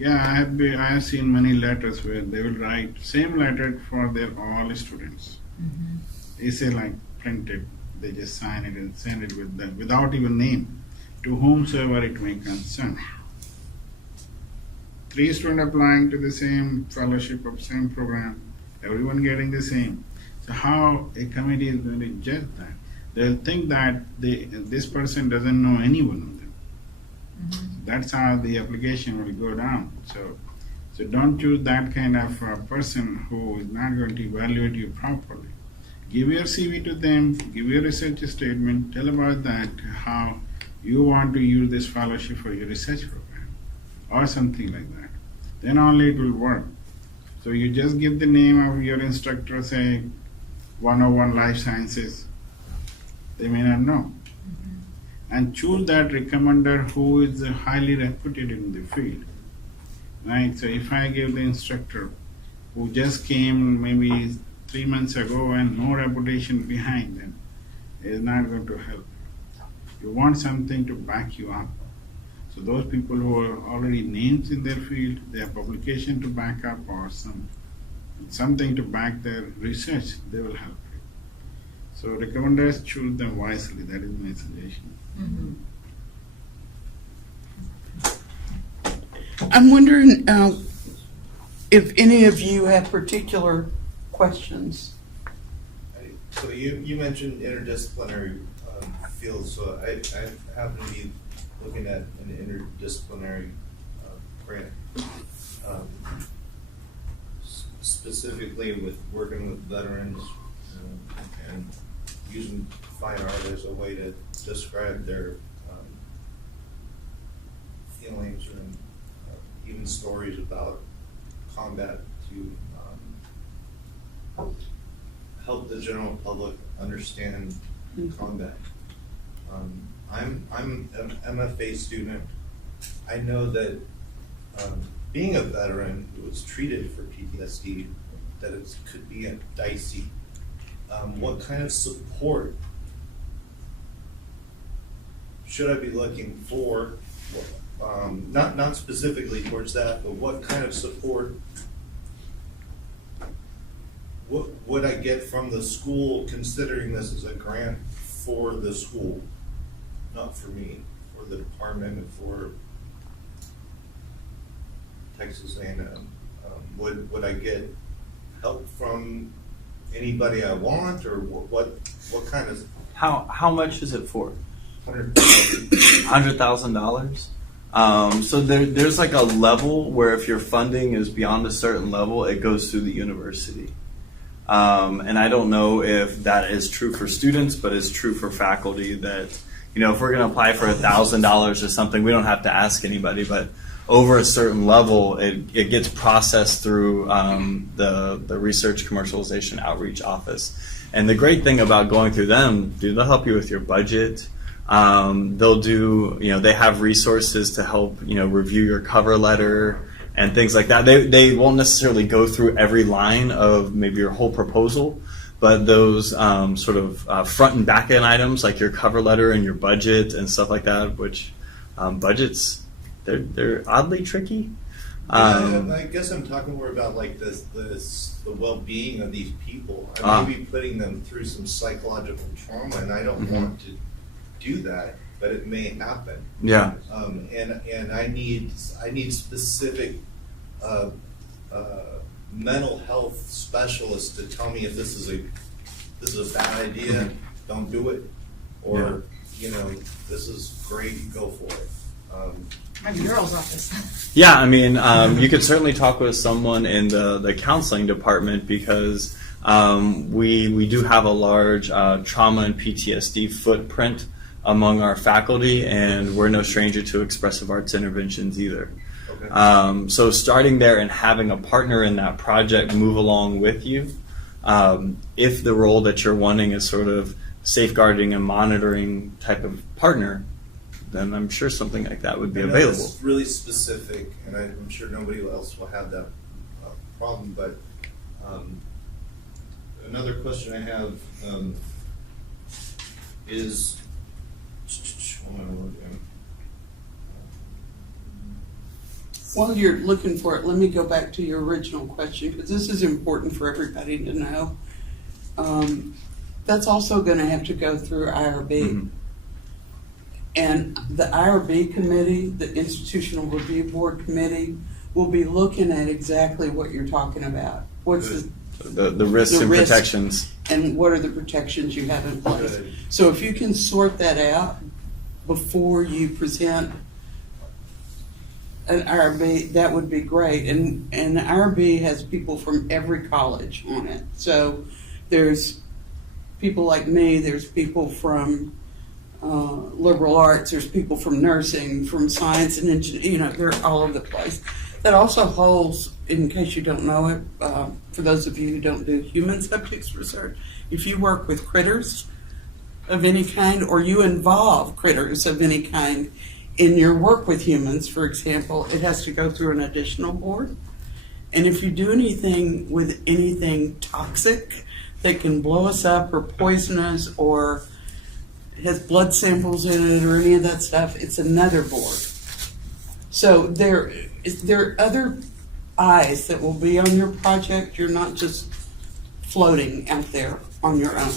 I have seen many letters where they will write same letter for their all students. Mm-hmm. They say like printed, they just sign it and send it with them without even name to whomsoever it may concern. 3 students applying to the same fellowship of same program, everyone getting the same. So how a committee is going to judge that? They'll think that this person doesn't know any one of them. Mm-hmm. That's how the application will go down. So don't choose that kind of person who is not going to evaluate you properly. Give your CV to them, give your research statement, tell about that, how you want to use this fellowship for your research program or something like that. Then only it will work. So you just give the name of your instructor, say 101 Life Sciences. They may not know. And choose that recommender who is highly reputed in the field. Right? So if I give the instructor who just came maybe 3 months ago and no reputation behind them, it is not going to help. You want something to back you up. So those people who are already names in their field, they have publication to back up or something to back their research, they will help you. So recommenders, choose them wisely. That is my suggestion. Mm-hmm. I'm wondering if any of you have particular questions. So you mentioned interdisciplinary fields, so I happen to be looking at an interdisciplinary grant, specifically with working with veterans and using fine art as a way to describe their feelings and even stories about combat to help the general public understand combat. I'm an MFA student. I know that being a veteran who was treated for PTSD, that it could be dicey. What kind of support should I be looking for? Not specifically towards that, but what kind of support would I get from the school, considering this is a grant for the school, not for me, for the department and for Texas A&M? Would I get help from anybody I want, or what kind of? How much is it for? $100,000. $100,000. So there's like a level where if your funding is beyond a certain level, it goes through the university. And I don't know if that is true for students, but it's true for faculty that, if we're going to apply for $1,000 or something, we don't have to ask anybody, but over a certain level, it gets processed through the Research Commercialization Outreach Office. And the great thing about going through them, they'll help you with your budget. They'll do, they have resources to help, review your cover letter and things like that. They won't necessarily go through every line of maybe your whole proposal, but those sort of front and back end items like your cover letter and your budget and stuff like that, which budgets, they're oddly tricky. I guess I'm talking more about like the well-being of these people. I may be putting them through some psychological trauma, and I don't want to do that, but it may happen. Yeah. And I need specific mental health specialists to tell me if this is a bad idea, don't do it, or this is great, go for it. My girl's office. Yeah, I mean, you could certainly talk with someone in the counseling department because we do have a large trauma and PTSD footprint among our faculty, and we're no stranger to expressive arts interventions either. Okay. So starting there and having a partner in that project move along with you, if the role that you're wanting is sort of safeguarding and monitoring type of partner, then I'm sure something like that would be available. It's really specific, and I'm sure nobody else will have that problem. But another question I have is, While you're looking for it, let me go back to your original question, because this is important for everybody to know. That's also going to have to go through IRB. Mm-hmm. And the IRB committee, the Institutional Review Board committee, will be looking at exactly what you're talking about. What's The risks The and risk. protections. and what are the protections you have in place? Good. So if you can sort that out before you present an IRB, that would be great. And the IRB has people from every college on it. So there's people like me, there's people from liberal arts, there's people from nursing, from science and engineering, they're all over the place. That also holds, in case you don't know it, for those of you who don't do human subjects research, if you work with critters of any kind, or you involve critters of any kind in your work with humans, for example, it has to go through an additional board. And if you do anything with anything toxic that can blow us up or poison us or has blood samples in it or any of that stuff, it's another board. So there are other eyes that will be on your project. You're not just floating out there on your own.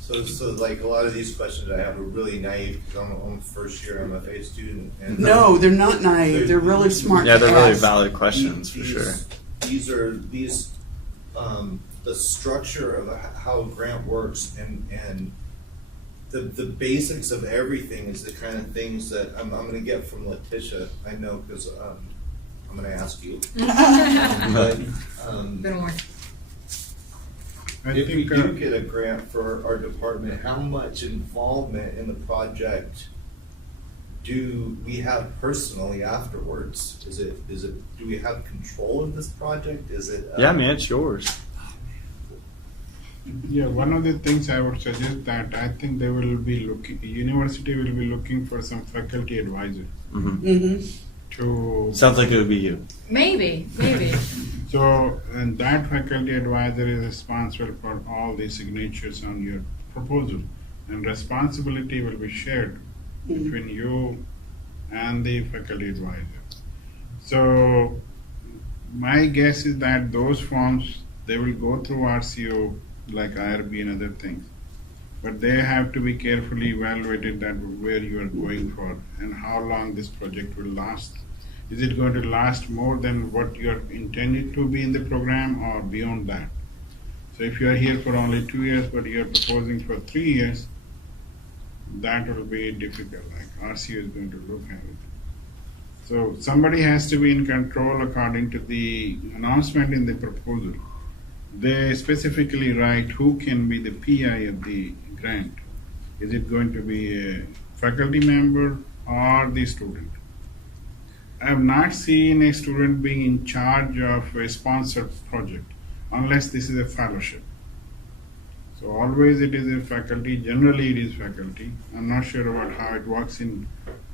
So like a lot of these questions I have are really naive because I'm a first year MFA student. And No, they're not naive. They're really smart. Yeah, to they're really ask. valid questions for sure. These are the structure of how a grant works and the basics of everything is the kind of things that I'm going to get from Leticia. I know because I'm going to ask you. But Been warned. if we do get a grant for our department, how much involvement in the project do we have personally afterwards? Is it? Do we have control of this project? Is it? Yeah, I mean, it's yours. Yeah, one of the things I would suggest that I think they will be university will be looking for some faculty advisor to. Sounds like it would be you. Maybe. So, and that faculty advisor is responsible for all the signatures on your proposal, and responsibility will be shared between you and the faculty advisor. So, my guess is that those forms, they will go through RCO like IRB and other things, but they have to be carefully evaluated that where you are going for and how long this project will last. Is it going to last more than what you are intended to be in the program or beyond that? So if you are here for only 2 years but you are proposing for 3 years, that will be difficult. Like RCO is going to look at it. So somebody has to be in control according to the announcement in the proposal. They specifically write who can be the PI of the grant. Is it going to be a faculty member or the student? I have not seen a student being in charge of a sponsored project unless this is a fellowship. So always it is a faculty, generally it is faculty. I'm not sure about how it works in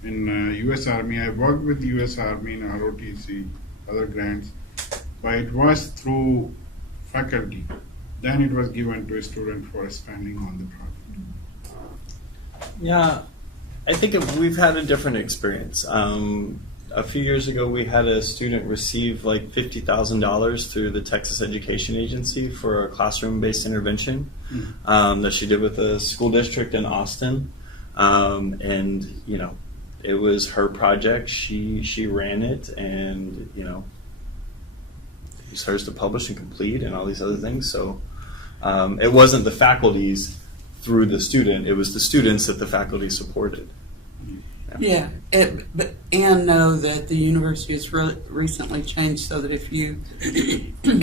US Army. I worked with US Army in ROTC, other grants, but it was through faculty. Then it was given to a student for expanding on the project. Yeah, I think we've had a different experience. A few years ago, we had a student receive like $50,000 through the Texas Education Agency for a classroom-based intervention that she did with a school district in Austin. And, you know, it was her project. She ran it, and, you know, it was hers to publish and complete and all these other things. So it wasn't the faculty's through the student. It was the students that the faculty supported. Yeah, but and know that the university has recently changed so that if you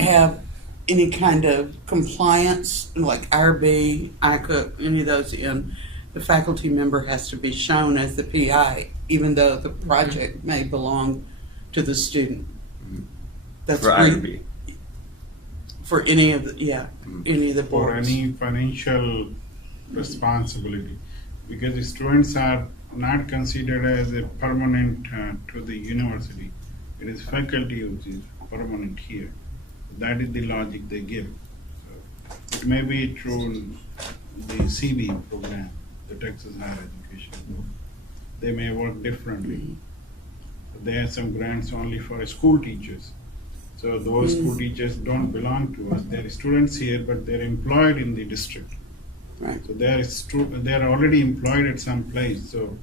have any kind of compliance, like IRB, ICOOK, any of those in, the faculty member has to be shown as the PI, even though the project may belong to the student. That's For IRB. For any of the, any of the For boards. any financial responsibility, because the students are not considered as a permanent to the university. It is faculty which is permanent here. That is the logic they give. So it may be through the CB program, the Texas Higher Education. They may work differently. They have some grants only for school teachers. So those school teachers don't belong to us. They're students here, but they're employed in the district. Right. So they're already employed at some place. So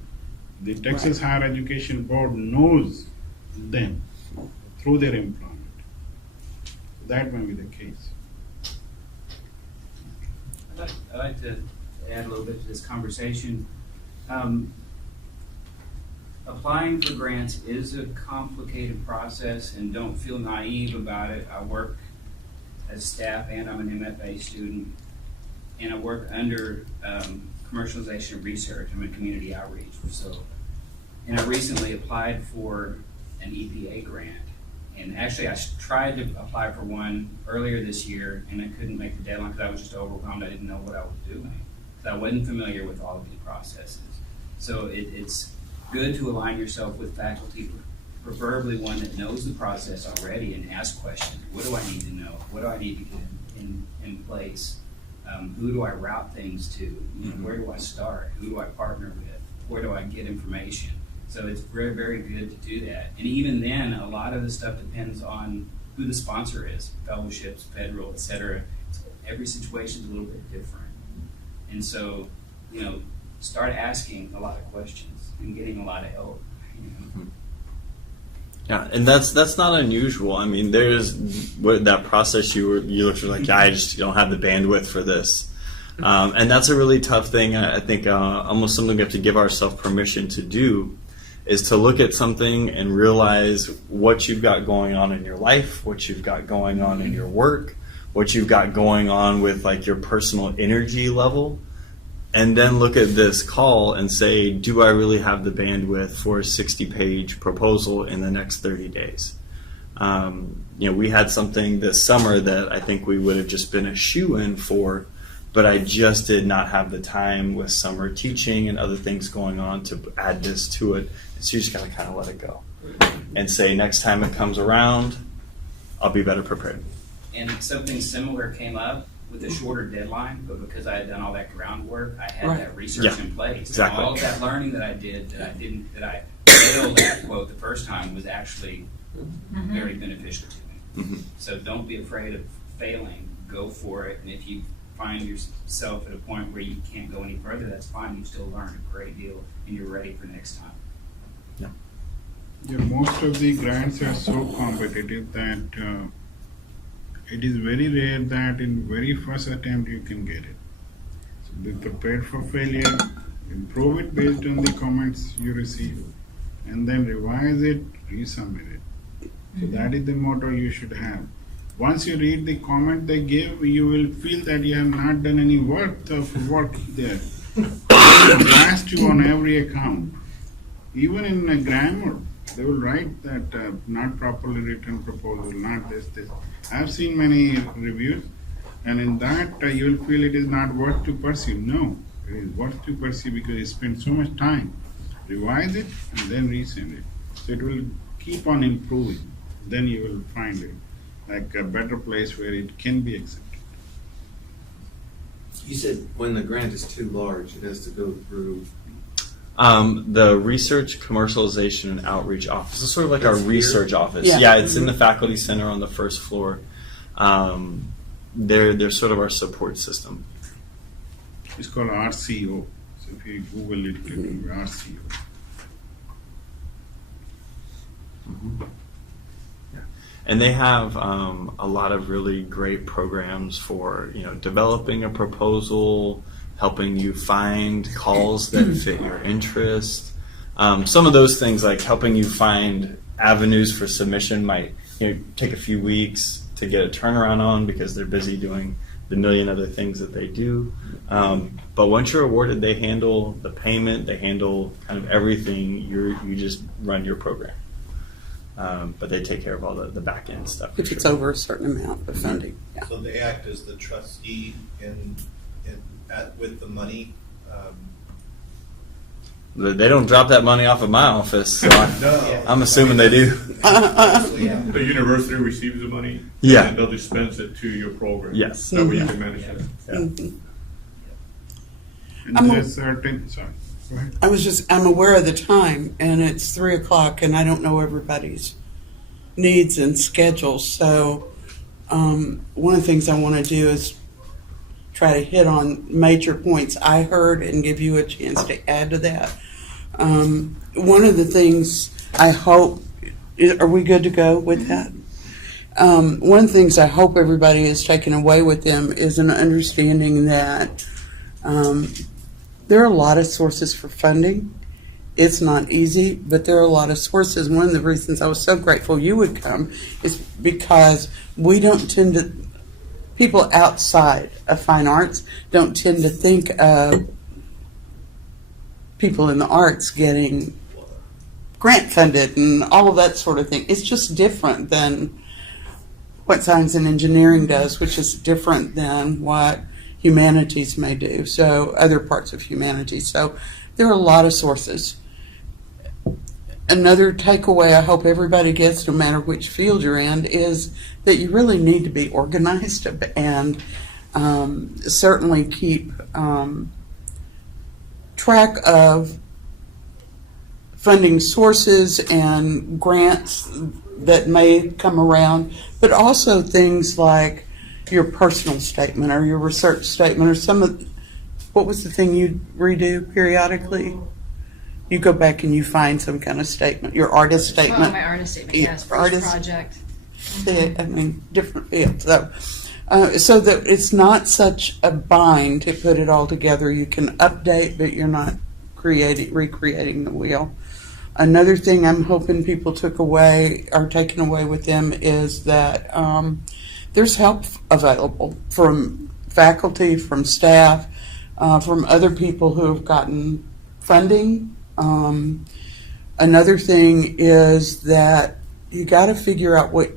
the Texas Higher Education Board knows them through their employment. That may be the case. I'd like to add a little bit to this conversation. Applying for grants is a complicated process, and don't feel naive about it. I work as staff and I'm an MFA student, and I work under commercialization research. I'm in community outreach. And I recently applied for an EPA grant. And actually, I tried to apply for one earlier this year, and I couldn't make the deadline because I was just overwhelmed. I didn't know what I was doing because I wasn't familiar with all of these processes. So it's good to align yourself with faculty, preferably one that knows the process already, and ask questions. What do I need to know? What do I need to get in place? Who do I route things to? You know, where do I start? Who do I partner with? Where do I get information? So it's very, very good to do that. And even then, a lot of the stuff depends on who the sponsor is, fellowships, federal, et cetera. Every situation is a little bit different. And so, you know, start asking a lot of questions and getting a lot of help. You know? Yeah, and that's not unusual. I mean, there's that process you look for, like, I just don't have the bandwidth for this. And that's a really tough thing. I think almost something we have to give ourselves permission to do is to look at something and realize what you've got going on in your life, what you've got going on in your work, what you've got going on with like your personal energy level, and then look at this call and say, do I really have the bandwidth for a 60-page proposal in the next 30 days? You know, we had something this summer that I think we would have just been a shoo-in for, but I just did not have the time with summer teaching and other things going on to add this to it. So you just got to kind of let it go and say, next time it comes around, I'll be better prepared. And something similar came up with a shorter deadline, but because I had done all that groundwork, I had that research in place. Exactly. And all of that learning that I did, that I failed at, quote, the first time was actually very beneficial to me. So don't be afraid of failing. Go for it. And if you find yourself at a point where you can't go any further, that's fine. You still learned a great deal, and you're ready for next time. Yeah, most of the grants are so competitive that it is very rare that in very first attempt you can get it. So be prepared for failure, improve it based on the comments you receive, and then revise it, resubmit it. So that is the motto you should have. Once you read the comment they give, you will feel that you have not done any work there. They will blast you on every account. Even in a grammar, they will write that not properly written proposal, not this. I've seen many reviews, And in that, you'll feel it is not worth to pursue. No, it is worth to pursue because you spend so much time. Revise it and then resend it. So it will keep on improving. Then you will find it like a better place where it can be accepted. You said when the grant is too large, it has to go through. The Research, Commercialization, and Outreach Office is sort of like our It's here? research office. Yeah. Yeah, it's in the faculty center on the first floor. They're sort of our support system. It's called RCO. So if you Google it, you can RCO. And they have a lot of really great programs for developing a proposal, helping you find calls that fit your interest. Some of those things, like helping you find avenues for submission, might take a few weeks to get a turnaround on because they're busy doing the million other things that they do. But once you're awarded, they handle the payment, they handle kind of everything. You just run your program. But they take care of all the back end stuff. If it's over a certain amount of funding. Yeah. So they act as the trustee with the money. They don't drop that money off of my office, so No. I'm assuming they do. The university receives the money. Yeah. And they'll dispense it to your program. Yes. That way you can manage it. Mhm. And I'm there's certain, sorry, go ahead. I'm aware of the time, and it's 3:00, and I don't know everybody's needs and schedules. So one of the things I want to do is try to hit on major points I heard and give you a chance to add to that. One of the things I hope, are we good to go with that? One of the things I hope everybody is taking away with them is an understanding that there are a lot of sources for funding. It's not easy, but there are a lot of sources. One of the reasons I was so grateful you would come is because we don't tend to, people outside of fine arts don't tend to think of people in the arts getting grant funded and all of that sort of thing. It's just different than what science and engineering does, which is different than what humanities may do, so other parts of humanities. So there are a lot of sources. Another takeaway I hope everybody gets, no matter which field you're in, is that you really need to be organized and certainly keep track of funding sources and grants that may come around, but also things like your personal statement or your research statement or some of, what was the thing you redo periodically? You go back and you find some kind of statement, your artist statement. Oh, my artist statement, yes, for each Artist. project. I mean, different fields. So that it's not such a bind to put it all together. You can update, but you're not recreating the wheel. Another thing I'm hoping people are taking away with them is that there's help available from faculty, from staff, from other people who have gotten funding. Another thing is that you got to figure out what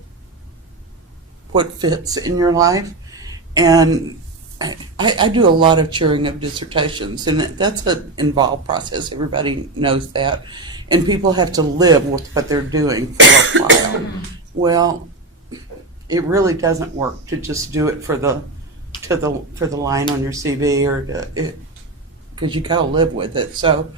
fits in your life, and I do a lot of chairing of dissertations, and that's an involved process. Everybody knows that, and people have to live with what they're doing for a while. Well, it really doesn't work to just do it for the line on your CV because you got to live with it. So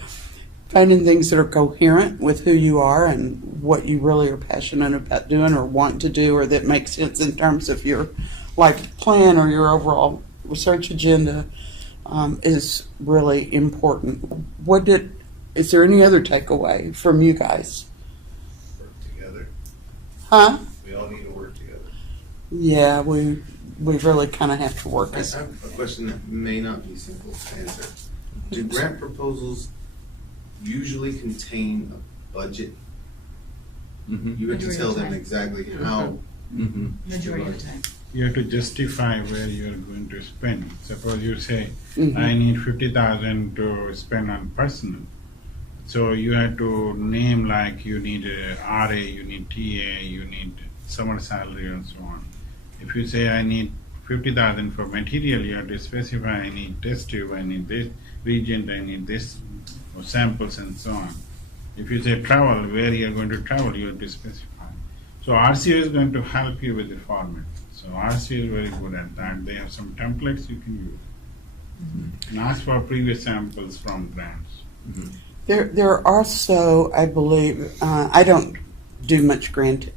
finding things that are coherent with who you are and what you really are passionate about doing or want to do, or that makes sense in terms of your life plan or your overall research agenda, is really important. Is there any other takeaway from you guys? Work together. Huh? We all need to work together. Yeah, we really kind of have to work I as have a question that may not be simple to answer. Do grant proposals usually contain a budget? Mm-hmm. You have to Majority tell of the them time. exactly how. Mm-hmm. Majority of the time. You have to justify where you are going to spend. Suppose you say, Mhm. I need 50,000 to spend on personal. So you have to name, like you need a RA, you need TA, you need summer salary and so on. If you say I need 50,000 for material, you have to specify I need test tube, I need this reagent, I need this samples and so on. If you say travel, where you are going to travel, you have to specify. So RCO is going to help you with the format. So RCO is very good at that. They have some templates you can use. And ask for previous samples from grants. There are also, I believe, I don't do much grant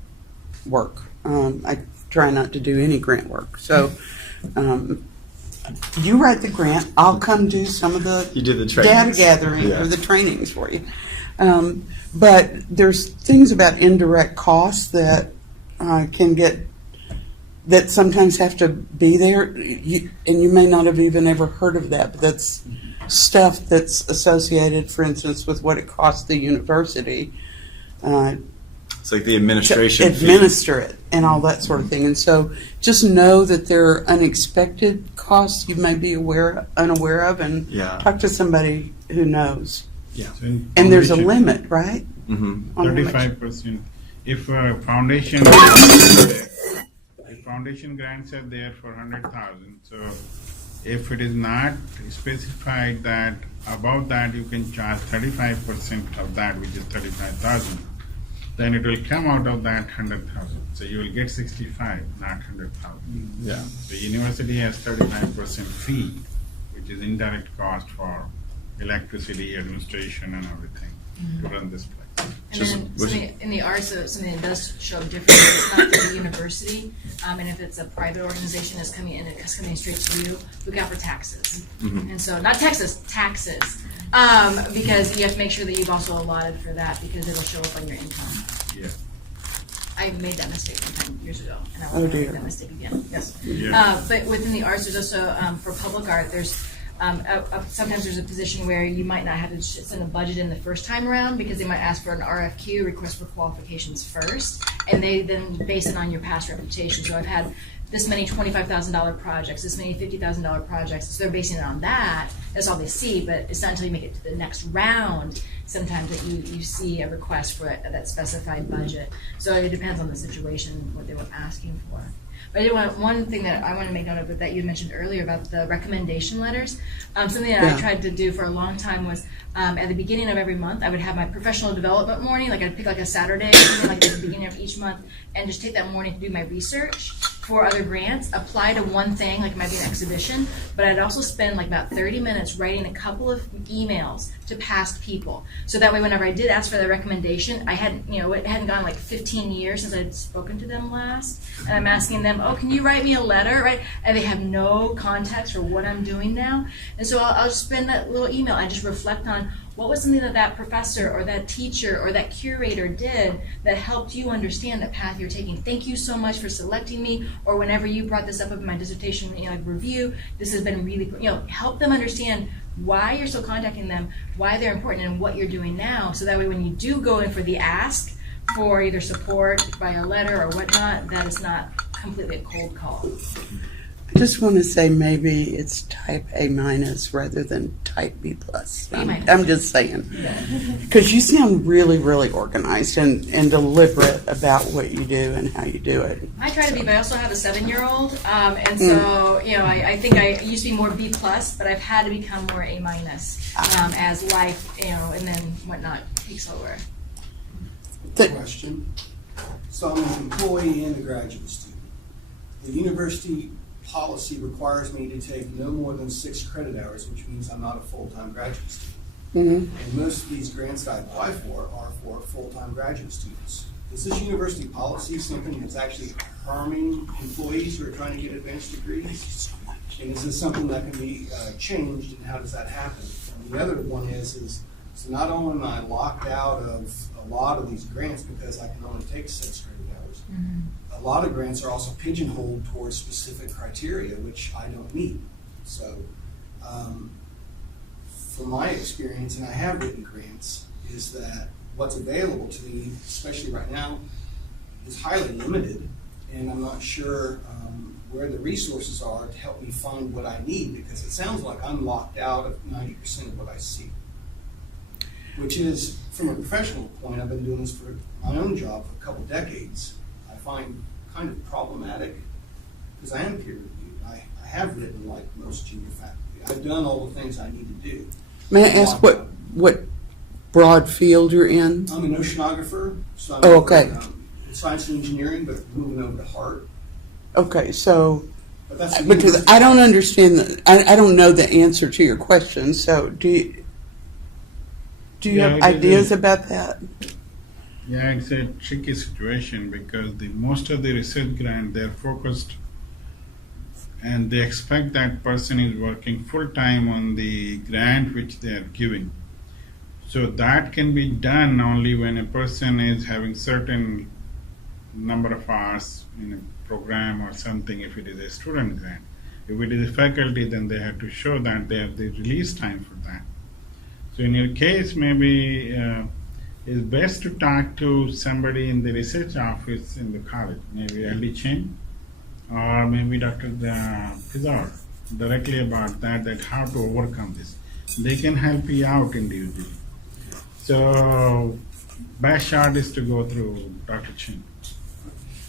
work. I try not to do any grant work. So you write the grant. I'll come do some of the You do the data trainings. gathering Yeah. or the trainings for you. But there's things about indirect costs that can get, that sometimes have to be there, and you may not have even ever heard of that, but that's stuff that's associated, for instance, with what it costs the university It's like the to administration fee. administer it and all that sort of thing. And so just know that there are unexpected costs you may be unaware of, and Yeah. talk to somebody who knows. So in And there's a foundation, limit, right? Mm-hmm. On how much- 35%. If foundation, foundation grants are there for 100,000. So if it is not specified that above that you can charge 35% of that, which is 35,000, then it will come out of that 100,000. So you will get 65, not 100,000. Yeah. The university has 35% fee, which is indirect cost for electricity, administration, and everything to run this place. And Just- then something in the arts, something that does show different, it's not through the university, and if it's a private organization that's coming in, it's coming straight to you, look out for taxes. And so, not taxes, because you have to make sure that you've also allotted for that, because it'll show up on your income. Yeah. I made that mistake 10 years ago, and I Oh, won't dear. make that mistake again, yes. Yeah. But within the arts, there's also, for public art, there's, sometimes there's a position where you might not have to send a budget in the first time around, because they might ask for an RFQ, request for qualifications first, and they then base it on your past reputation. So I've had this many $25,000 projects, this many $50,000 projects, so they're basing it on that. That's all they see, but it's not until you make it to the next round sometimes that you see a request for that specified budget. So it depends on the situation, what they were asking for. But I did want, one thing that I want to make note of that you mentioned earlier about the recommendation letters. Something that Yeah. I tried to do for a long time was at the beginning of every month, I would have my professional development morning. Like I'd pick like a Saturday, or something like at the beginning of each month, and just take that morning to do my research for other grants, apply to one thing, like it might be an exhibition, but I'd also spend like about 30 minutes writing a couple of emails to past people. So that way, whenever I did ask for the recommendation, I hadn't, it hadn't gone like 15 years since I'd spoken to them last. And I'm asking them, oh, can you write me a letter, right? And they have no context for what I'm doing now. And so I'll just spend that little email. I just reflect on what was something that professor or that teacher or that curator did that helped you understand the path you're taking. Thank you so much for selecting me, or whenever you brought this up in my dissertation review, this has been really, help them understand why you're still contacting them, why they're important, and what you're doing now. So that way when you do go in for the ask for either support by a letter or whatnot, that is not completely a cold call. I just want to say maybe it's type A- rather than type B+. I'm just saying. Because you sound really, really organized and deliberate about what you do and how you do it. I try to be, but I also have a 7-year-old, and so I think I used to be more B+, but I've had to become more A- as life, and then whatnot takes over. Question. So I'm an employee and a graduate student. The university policy requires me to take no more than 6 credit hours, which means I'm not a full-time graduate student. And most of these grants I apply for are for full-time graduate students. Is this university policy something that's actually harming employees who are trying to get advanced degrees? And is this something that can be changed, and how does that happen? And the other one is so not only am I locked out of a lot of these grants because I can only take 6 credit hours, a lot of grants are also pigeonholed towards specific criteria, which I don't meet. So from my experience, and I have written grants, is that what's available to me, especially right now, is highly limited, and I'm not sure where the resources are to help me find what I need, because it sounds like I'm locked out of 90% of what I see. Which is, from a professional point, I've been doing this for my own job for a couple decades. I find kind of problematic, because I am peer reviewed. I have written like most junior faculty. I've done all the things I need to do. May I ask what broad field you're in? I'm an oceanographer, so I'm Oh, okay. in science and engineering, but moving over to Hart. Okay, so, But that's the because university I don't policy. understand, I don't know the answer to your question, so do you Yeah, have it ideas is. about that? Yeah, it's a tricky situation because most of the research grant, they're focused and they expect that person is working full time on the grant which they are giving. So that can be done only when a person is having certain number of hours in a program or something if it is a student grant. If it is a faculty, then they have to show that they have the release time for that. So in your case, maybe it's best to talk to somebody in the research office in the college, maybe L.D. Chen or maybe Dr. Pizarro, directly about that how to overcome this. They can help you out individually. So best shot is to go through Dr. Chen.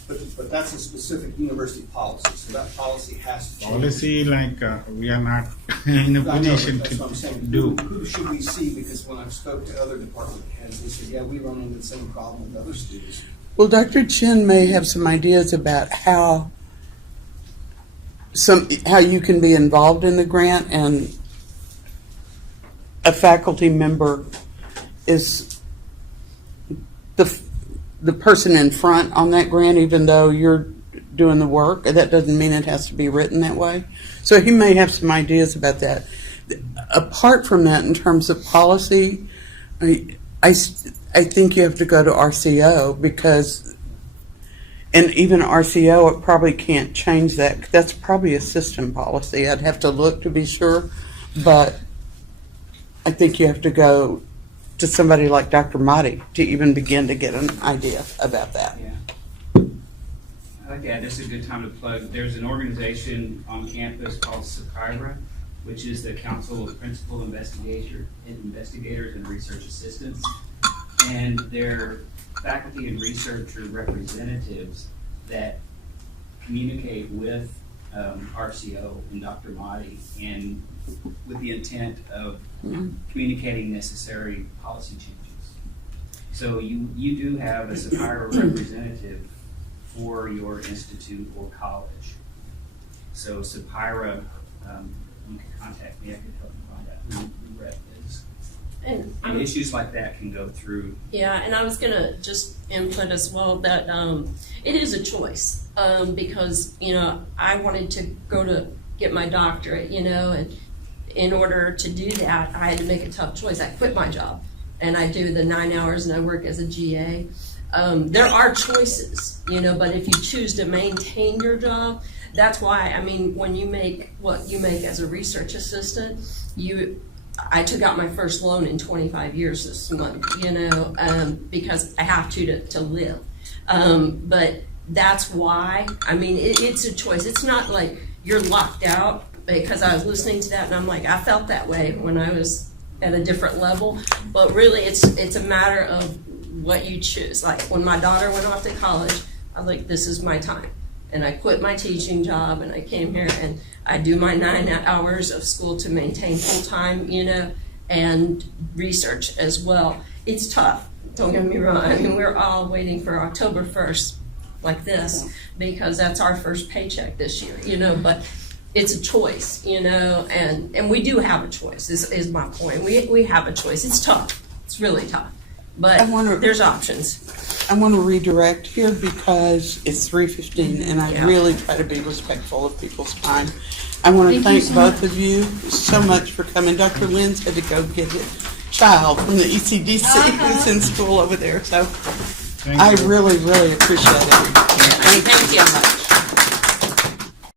But that's a specific university policy, so that policy has to change. Policy, like we are not in a I know, position that's what I'm to saying. do. Who should we see? Because when I've spoke to other department heads, they said, yeah, we run into the same problem with other students. Well, Dr. Chin may have some ideas about how you can be involved in the grant, and a faculty member is the person in front on that grant, even though you're doing the work. That doesn't mean it has to be written that way. So he may have some ideas about that. Apart from that, in terms of policy, I think you have to go to RCO because, and even RCO, it probably can't change that. That's probably a system policy. I'd have to look to be sure, but I think you have to go to somebody like Dr. Mahdi to even begin to get an idea about that. Yeah. I like that. This is a good time to plug. There's an organization on campus called SAPIRA, which is the Council of Principal Investigators and Research Assistants. And they're faculty and researcher representatives that communicate with RCO and Dr. Mahdi, and with the intent of communicating necessary policy changes. So you do have a SAPIRA representative for your institute or college. So SAPIRA, you can contact me. I can help you find out who the rep is. And issues like that can go through. Yeah, and I was gonna just input as well that it is a choice because I wanted to go to get my doctorate, and in order to do that, I had to make a tough choice. I quit my job and I do the 9 hours and I work as a GA. There are choices, but if you choose to maintain your job, that's why, when you make what you make as a research assistant, I took out my first loan in 25 years this month, because I have to live. But that's why, it's a choice. It's not like you're locked out, because I was listening to that and I'm like, I felt that way when I was at a different level. But really, it's a matter of what you choose. Like when my daughter went off to college, I was like, this is my time. And I quit my teaching job and I came here and I do my 9 hours of school to maintain full time, and research as well. It's tough, don't get me wrong. We're all waiting for October 1st like this because that's our first paycheck this year, but it's a choice, and we do have a choice, is my point. We have a choice. It's tough. It's really tough. But there's options. I want to redirect here because it's 3:15 and I really try to be respectful of people's time. I want to thank both of you so much for coming. Dr. Lenz had to go get his child from the ECDC who's in school over there. So I really, really appreciate it. Thank you so much.